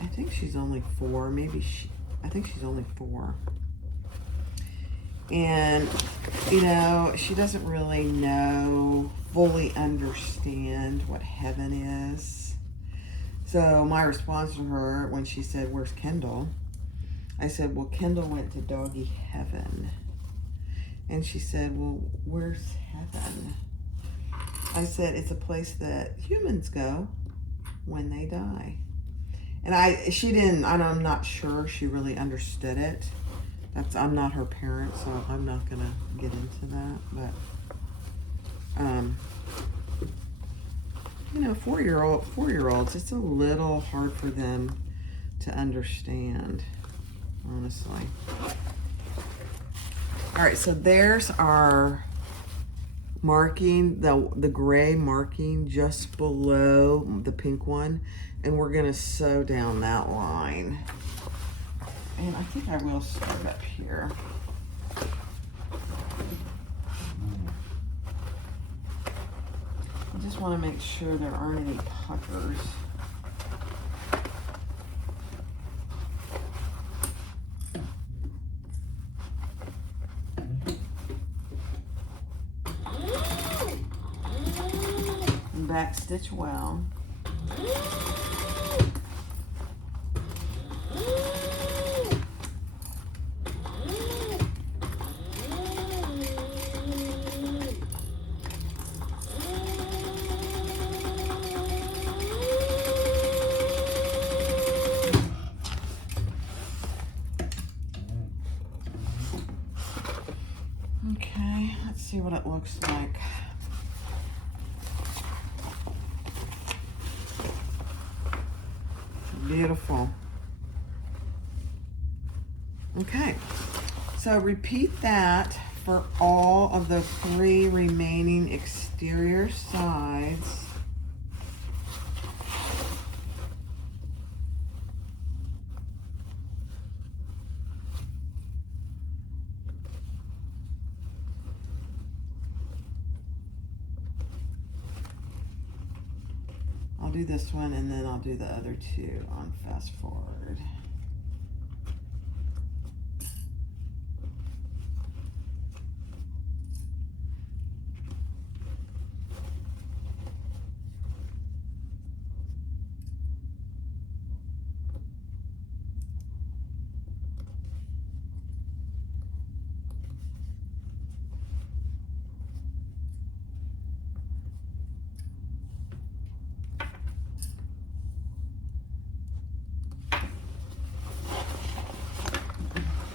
I think she's only 4. I think she's only 4. And, you know, she doesn't really fully understand what heaven is. So my response to her when she said, "Where's Kendall?" I said, "Well, Kendall went to doggy heaven." And she said, "Well, where's heaven?" I said, "It's a place that humans go when they die." And I'm not sure she really understood it. I'm not her parent, so I'm not gonna get into that. But, you know, 4-year-olds, it's a little hard for them to understand, honestly. All right, so there's our marking, the gray marking just below the pink one, and we're gonna sew down that line. And I think I will start up here. I just want to make sure there aren't any puckers. Back stitch well. Okay, let's see what it looks like. Beautiful. Okay, so repeat that for all of the 3 remaining exterior sides. I'll do this one and then I'll do the other 2 on fast forward.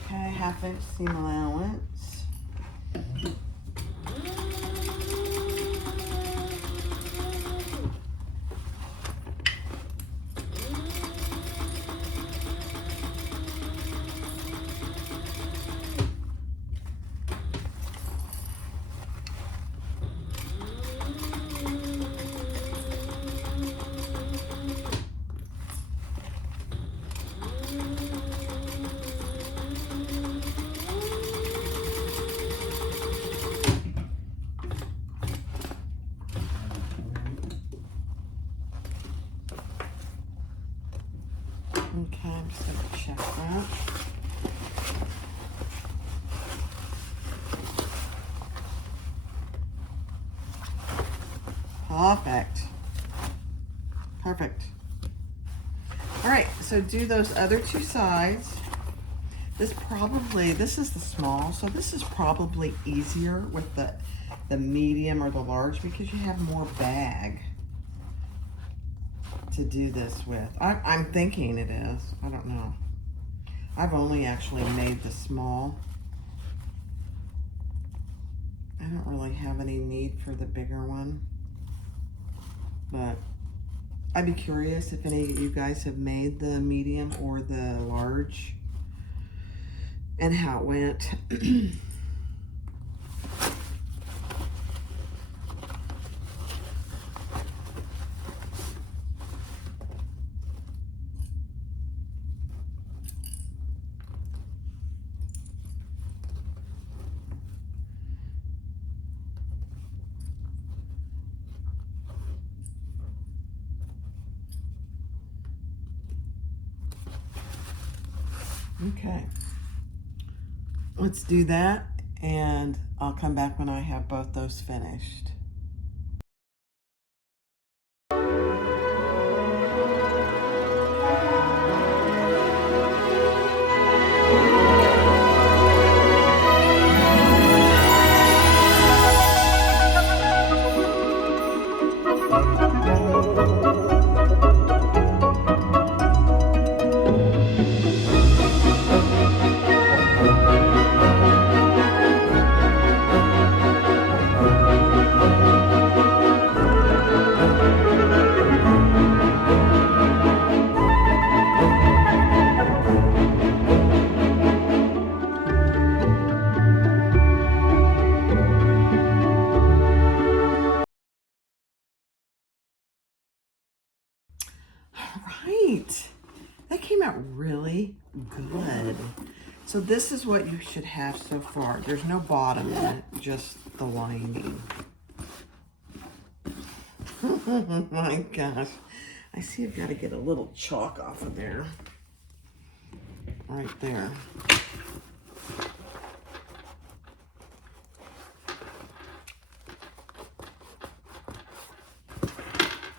Okay, 1/2 inch seam allowance. Okay, I'm just going to check that. Perfect. Perfect. All right, so do those other two sides. This is the small, so this is probably easier with the medium or the large because you have more bag to do this with. I'm thinking it is. I don't know. I've only actually made the small. I don't really have any need for the bigger one, but I'd be curious if any of you guys have made the medium or the large and how it went. Okay, let's do that, and I'll come back when I have both those finished. Right, that came out really good. So this is what you should have so far. There's no bottom in it, just the lining. Oh my gosh. I see I've got to get a little chalk off of there. Right there.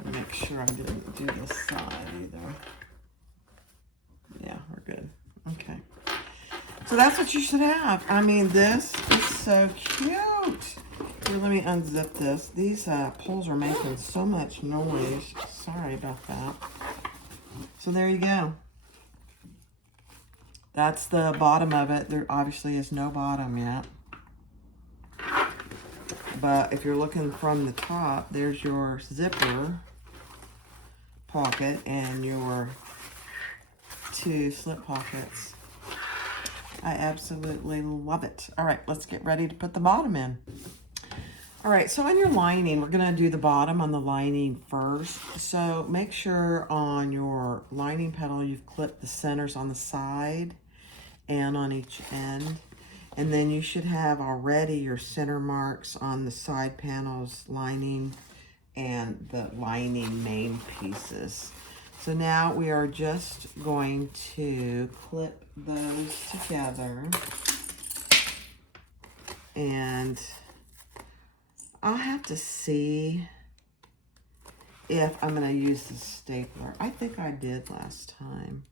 Make sure I didn't do this side either. Yeah, we're good. Okay. So that's what you should have. I mean, this is so cute. Here, let me unzip this. These pulls are making so much noise. Sorry about that. So there you go. That's the bottom of it. There obviously is no bottom yet. But if you're looking from the top, there's your zipper pocket and your two slip pockets. I absolutely love it. All right, let's get ready to put the bottom in. All right, so on your lining, we're gonna do the bottom on the lining first. So make sure on your lining petal, you've clipped the centers on the side and on each end. And then you should have already your center marks on the side panels, lining, and the lining main pieces. So now we are just going to clip those together. And I'll have to see if I'm going to use the stapler. I think I did last time.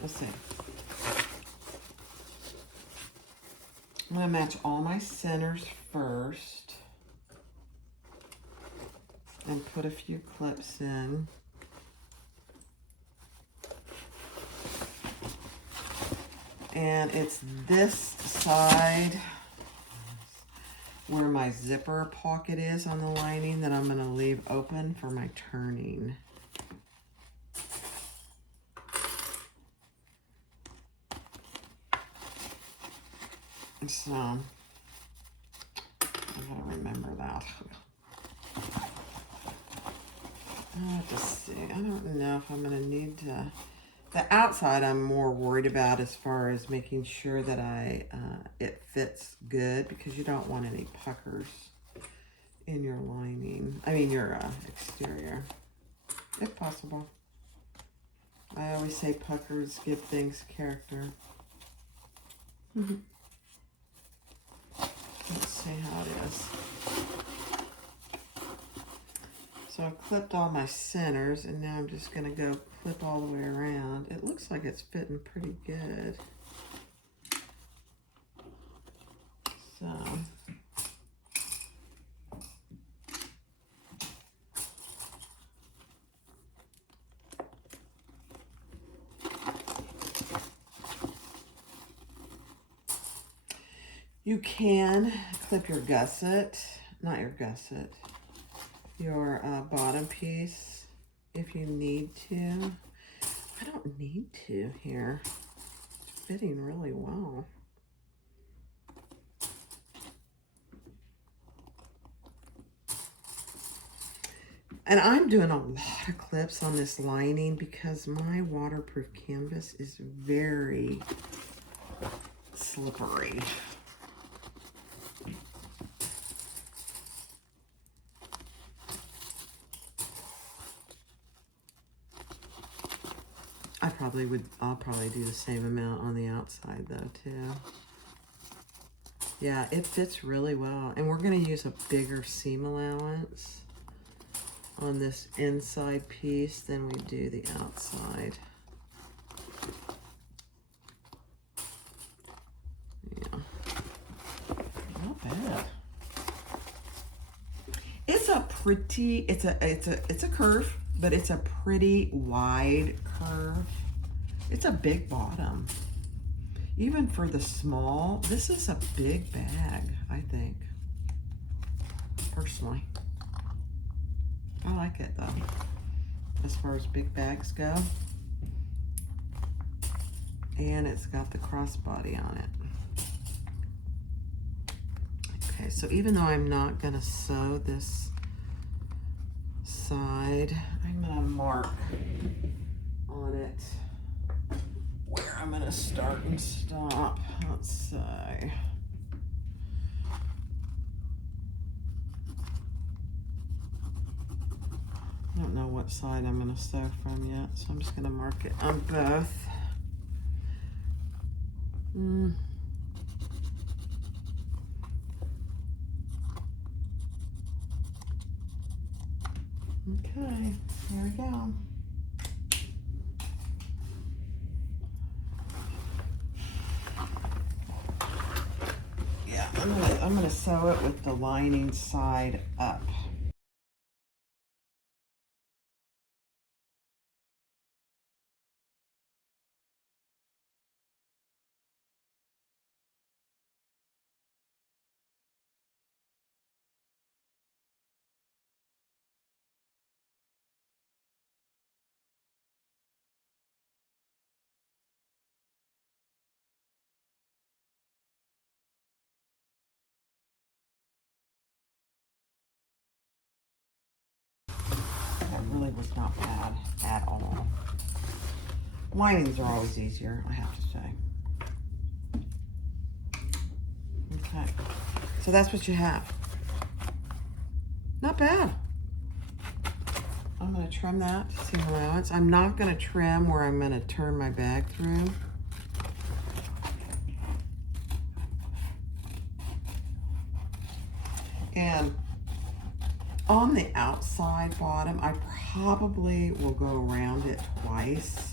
Let's see. I'm going to match all my centers first and put a few clips in. And it's this side where my zipper pocket is on the lining that I'm going to leave open for my turning. So, I gotta remember that. I'll have to see. I don't know if I'm gonna need to. The outside I'm more worried about as far as making sure that it fits good, because you don't want any puckers in your lining. I mean your exterior. if possible. I always say puckers give things character. Let's see how it is. So I clipped all my centers, and now I'm just going to go clip all the way around. It looks like it's fitting pretty good. So you can clip your gusset, not your gusset, your bottom piece if you need to. I don't need to here. It's fitting really well. And I'm doing a lot of clips on this lining because my waterproof canvas is very slippery. I'll probably do the same amount on the outside though too. Yeah, it fits really well. And we're gonna use a bigger seam allowance on this inside piece than we do the outside. Yeah, not bad. It's a pretty, it's a curve, but it's a pretty wide curve. It's a big bottom. Even for the small, this is a big bag, I think, personally. I like it though, as far as big bags go. And it's got the crossbody on it. Okay, so even though I'm not gonna sew this side, I'm gonna mark on it where I'm gonna start and stop. Let's see. I don't know what side I'm gonna sew from yet, so I'm just gonna mark it on both. Okay, here we go. Yeah, I'm gonna sew it with the lining side up. Really was not bad at all. Linings are always easier, I have to say. Okay, so that's what you have. Not bad. I'm gonna trim that seam allowance. I'm not gonna trim where I'm gonna turn my bag through. And on the outside bottom, I probably will go around it twice.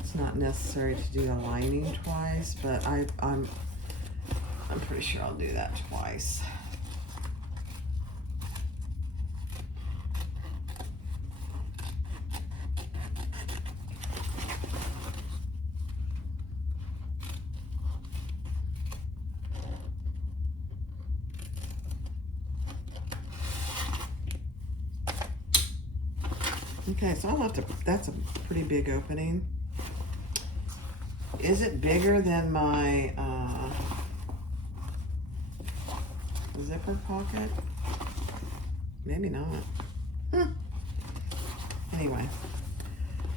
It's not necessary to do the lining twice, but I'm pretty sure I'll do that twice. Okay, so I'll have to, that's a pretty big opening. Is it bigger than my zipper pocket? Maybe not. Anyway.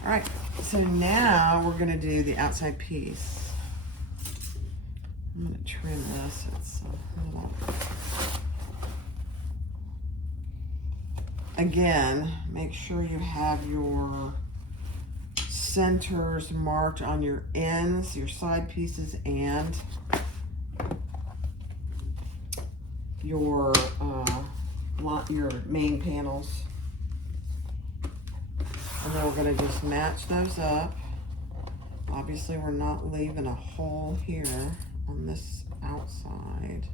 All right, so now we're gonna do the outside piece. I'm gonna trim this. It's a little... Again, make sure you have your centers marked on your ends, your side pieces, and your main panels. And then we're going to just match those up. Obviously, we're not leaving a hole here on this outside.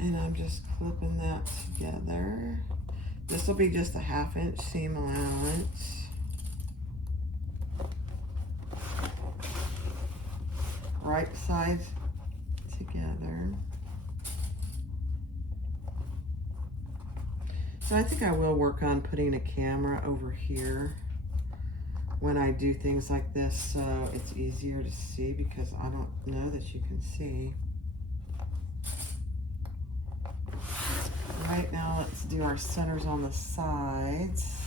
And I'm just clipping that together. This will be just a 1/2 inch seam allowance. Right sides together. So I think I will work on putting a camera over here when I do things like this, so it's easier to see, because I don't know that you can see. Right now, let's do our centers on the sides.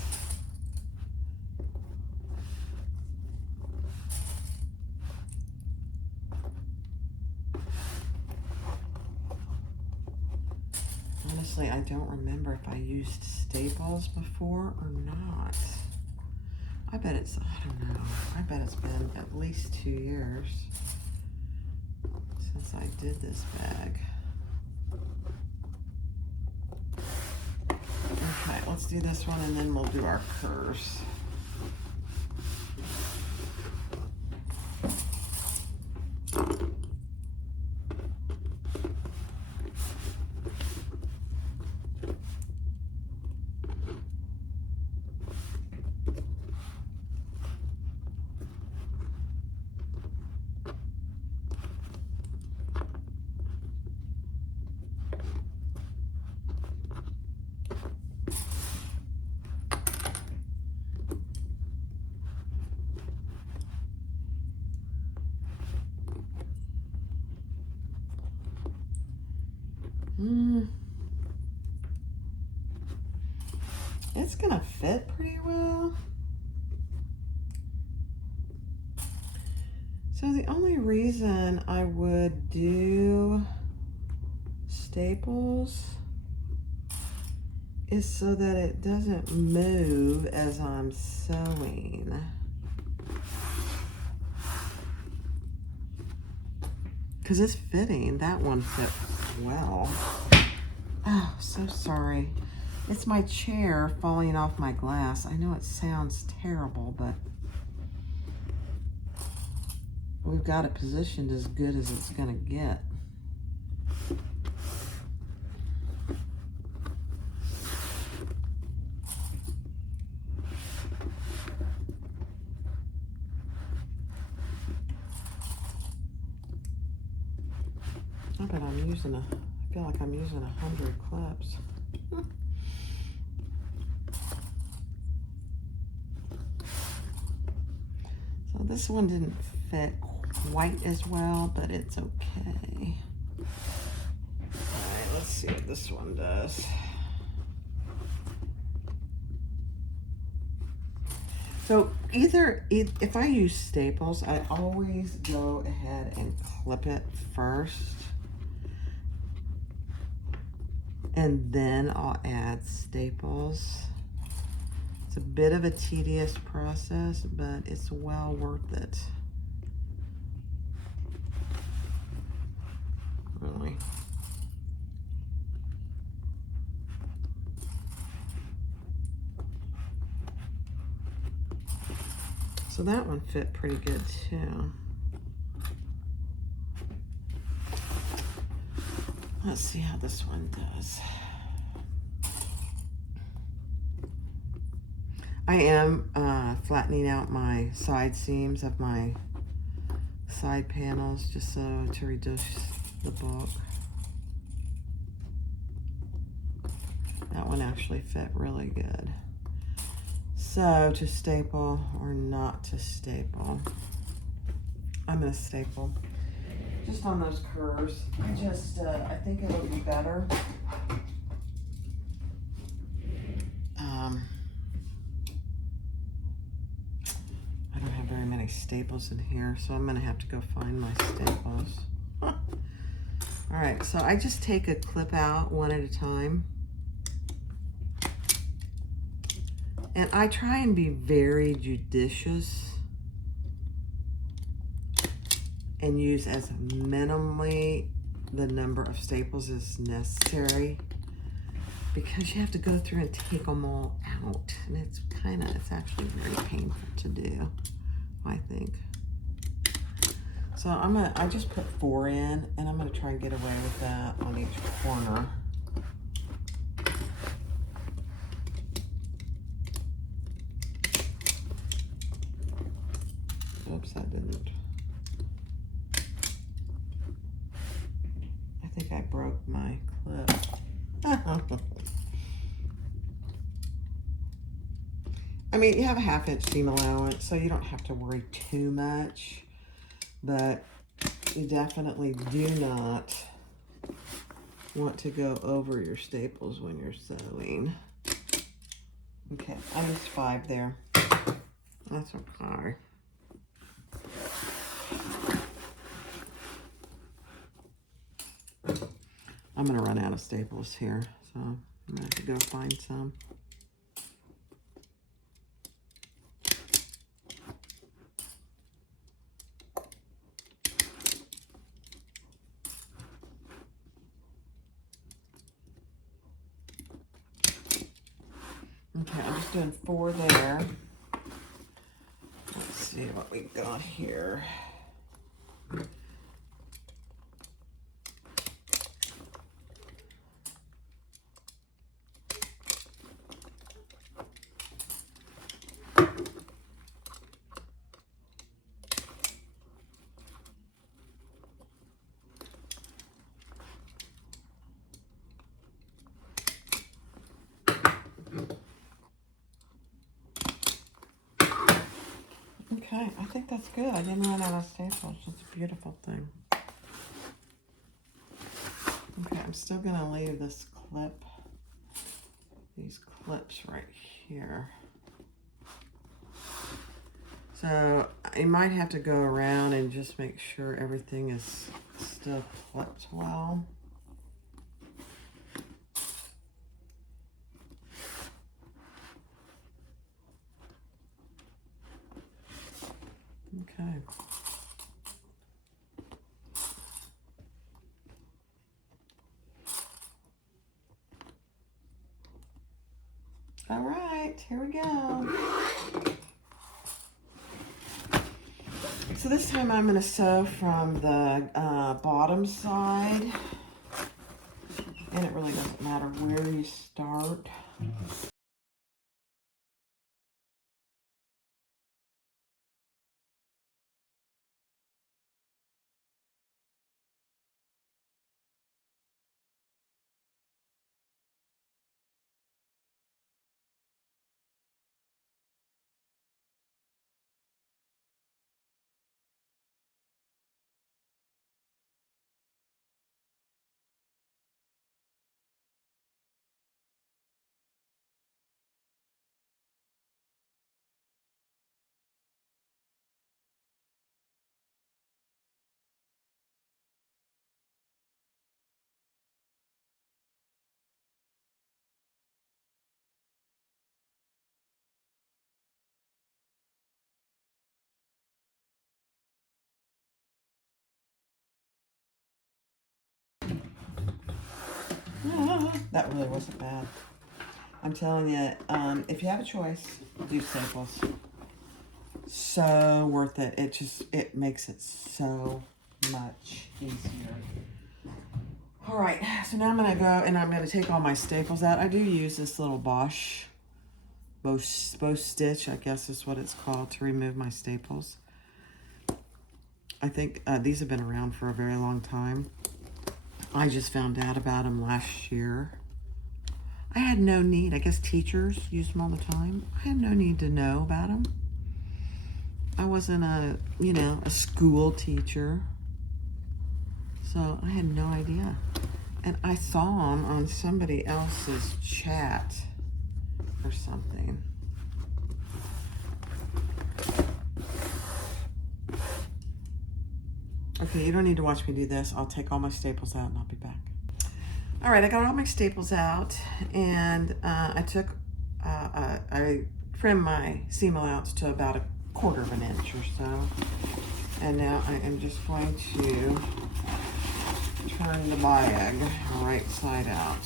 Honestly, I don't remember if I used staples before or not. I bet it's, I don't know. I bet it's been at least 2 years since I did this bag. Okay, let's do this one and then we'll do our curves. It's gonna fit pretty well. So the only reason I would do staples is so that it doesn't move as I'm sewing. Because it's fitting. That one fit well. Oh, so sorry. It's my chair falling off my glass. I know it sounds terrible, but we've got it positioned as good as it's gonna get. I feel like I'm using 100 clips. So this one didn't fit quite as well, but it's okay. All right, let's see what this one does. So if I use staples, I always go ahead and clip it first. And then I'll add staples. It's a bit of a tedious process, but it's well worth it. Really. So that one fit pretty good too. Let's see how this one does. I am flattening out my side seams of my side panels just so to reduce the bulk. That one actually fit really good. So to staple or not to staple? I'm gonna staple. Just on those curves. I think it'll be better. I don't have very many staples in here, so I'm gonna have to go find my staples. All right, so I just take a clip out one at a time. And I try and be very judicious and use as minimally the number of staples as necessary, because you have to go through and take them all out. And it's actually very painful to do, I think. So I just put 4 in, and I'm gonna try and get away with that on each corner. Oops, that didn't. I think I broke my clip. I mean, you have a 1/2 inch seam allowance, so you don't have to worry too much, but you definitely do not want to go over your staples when you're sewing. Okay, I used 5 there. That's okay. I'm gonna run out of staples here, so I'm gonna have to go find some. Okay, I'm just doing 4 there. Let's see what we got here. Okay, I think that's good. I didn't run out of staples. It's a beautiful thing. Okay, I'm still gonna leave this clip, these clips right here. So I might have to go around and just make sure everything is still clipped well. Okay. All right, here we go. So this time I'm going to sew from the bottom side, and it really doesn't matter where you start. That really wasn't bad. I'm telling you, if you have a choice, do staples. So worth it. It makes it so much easier. All right, so now I'm gonna go and I'm gonna take all my staples out. I do use this little bow stitch, I guess is what it's called, to remove my staples. I think these have been around for a very long time. I just found out about them last year. I had no need. I guess teachers use them all the time. I had no need to know about them. I wasn't a school teacher. So I had no idea. And I saw them on somebody else's chat or something. Okay, you don't need to watch me do this. I'll take all my staples out and I'll be back. All right, I got all my staples out, and I trim my seam allowance to about 1/4 of an inch or so. And now I am just going to turn the bag right side out.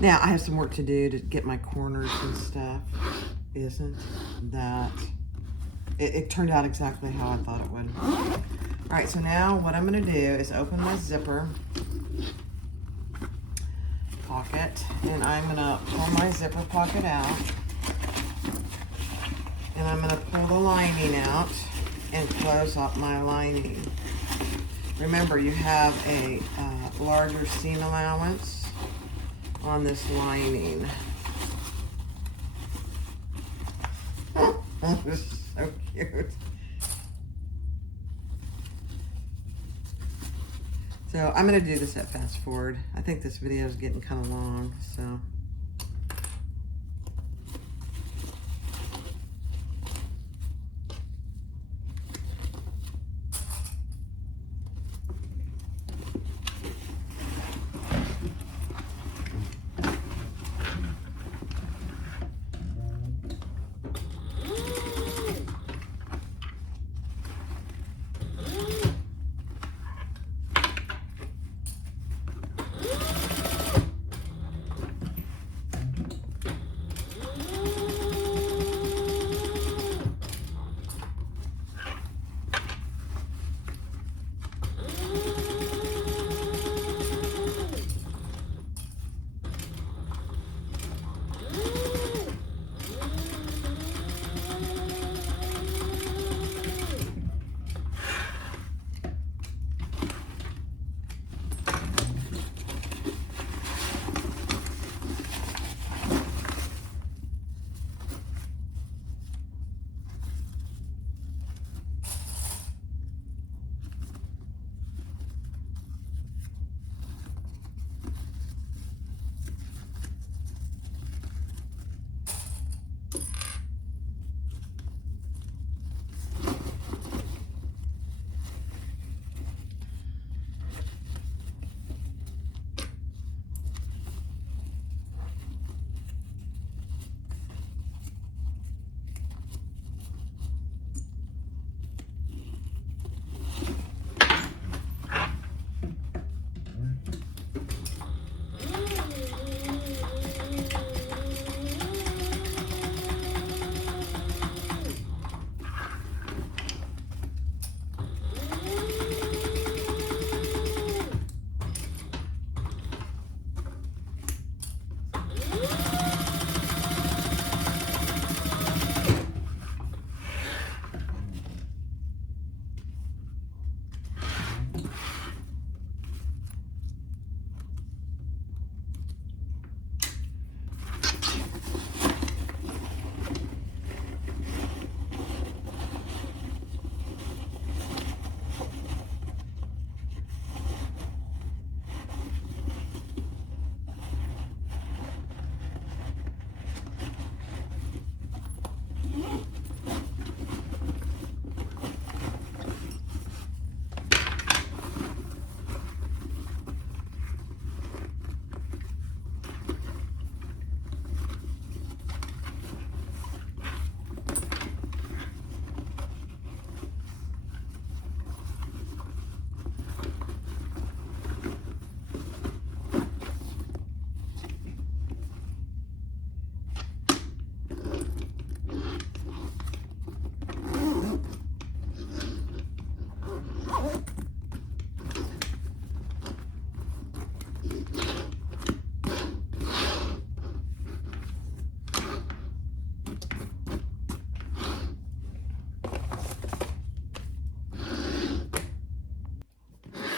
Now, I have some work to do to get my corners and stuff. Isn't that... It turned out exactly how I thought it would. All right, so now what I'm going to do is open my zipper pocket, and I'm going to pull my zipper pocket out, and I'm going to pull the lining out and close up my lining. Remember, you have a larger seam allowance on this lining. This is so cute. So I'm going to do this at fast forward. I think this video is getting kind of long, so.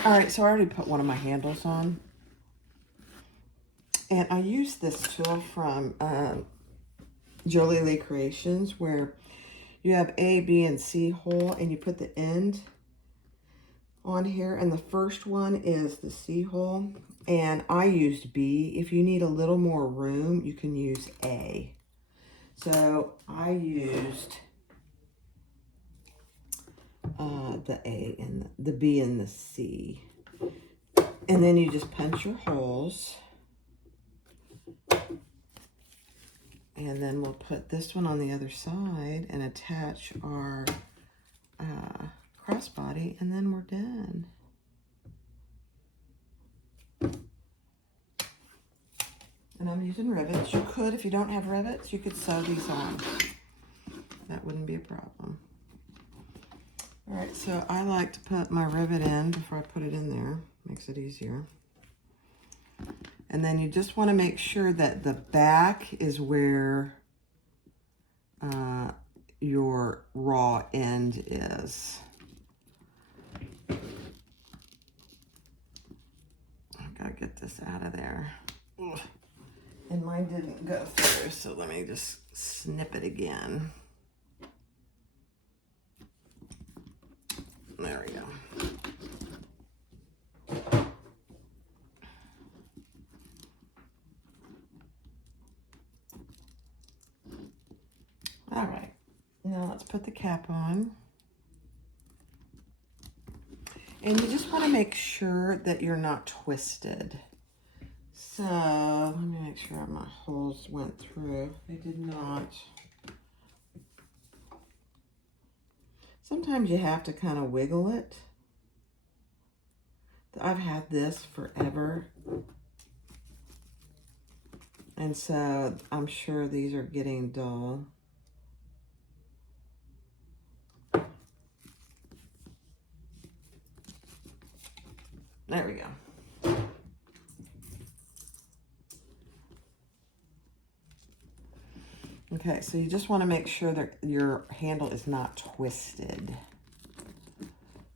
All right, so I already put one of my handles on. And I use this tool from Jolie Lee Creations, where you have A, B, and C hole, and you put the end on here, and the first one is the C hole, and I used B. If you need a little more room, you can use A. So I used the A and the B and the C. And then you just punch your holes. And then we'll put this one on the other side and attach our crossbody, and then we're done. And I'm using rivets. You could, if you don't have rivets, you could sew these on. That wouldn't be a problem. All right, so I like to put my rivet in before I put it in there. Makes it easier. And then you just want to make sure that the back is where your raw end is. I've got to get this out of there. Ugh. And mine didn't go through, so let me just snip it again. There we go. All right, now let's put the cap on. And you just want to make sure that you're not twisted. So let me make sure my holes went through. They did not. Sometimes you have to kind of wiggle it. I've had this forever. And so I'm sure these are getting dull. There we go. Okay, so you just want to make sure that your handle is not twisted.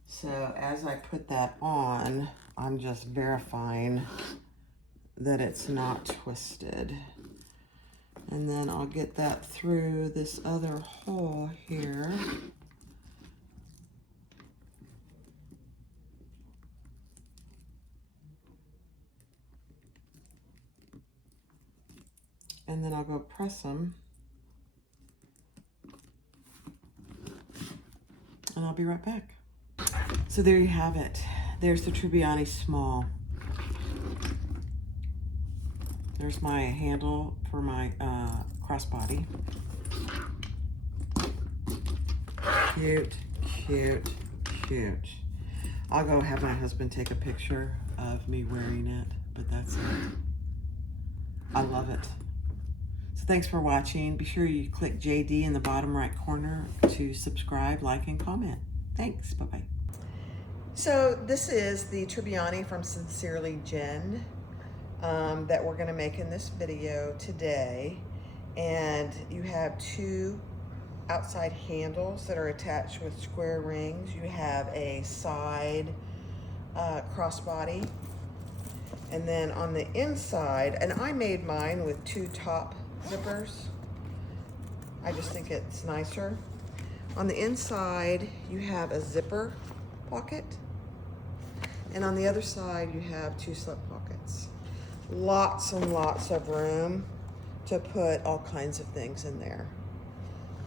So as I put that on, I'm just verifying that it's not twisted. And then I'll get that through this other hole here. And then I'll go press them. And I'll be right back. So there you have it. There's the Tribbiani small. There's my handle for my crossbody. Cute, cute, cute. I'll go have my husband take a picture of me wearing it, but that's it. I love it. So thanks for watching. Be sure you click JD in the bottom right corner to subscribe, like, and comment. Thanks. Bye-bye. So this is the Tribbiani from Sincerely Jen that we're going to make in this video today. And you have two outside handles that are attached with square rings. You have a side crossbody. And then on the inside, and I made mine with two top zippers. I just think it's nicer. On the inside, you have a zipper pocket. And on the other side, you have two slip pockets. Lots and lots of room to put all kinds of things in there.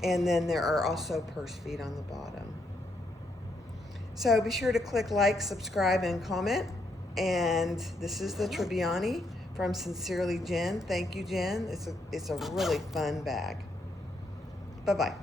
And then there are also purse feet on the bottom. So be sure to click like, subscribe, and comment. And this is the Tribbiani from Sincerely Jen. Thank you, Jen. It's a really fun bag. Bye-bye.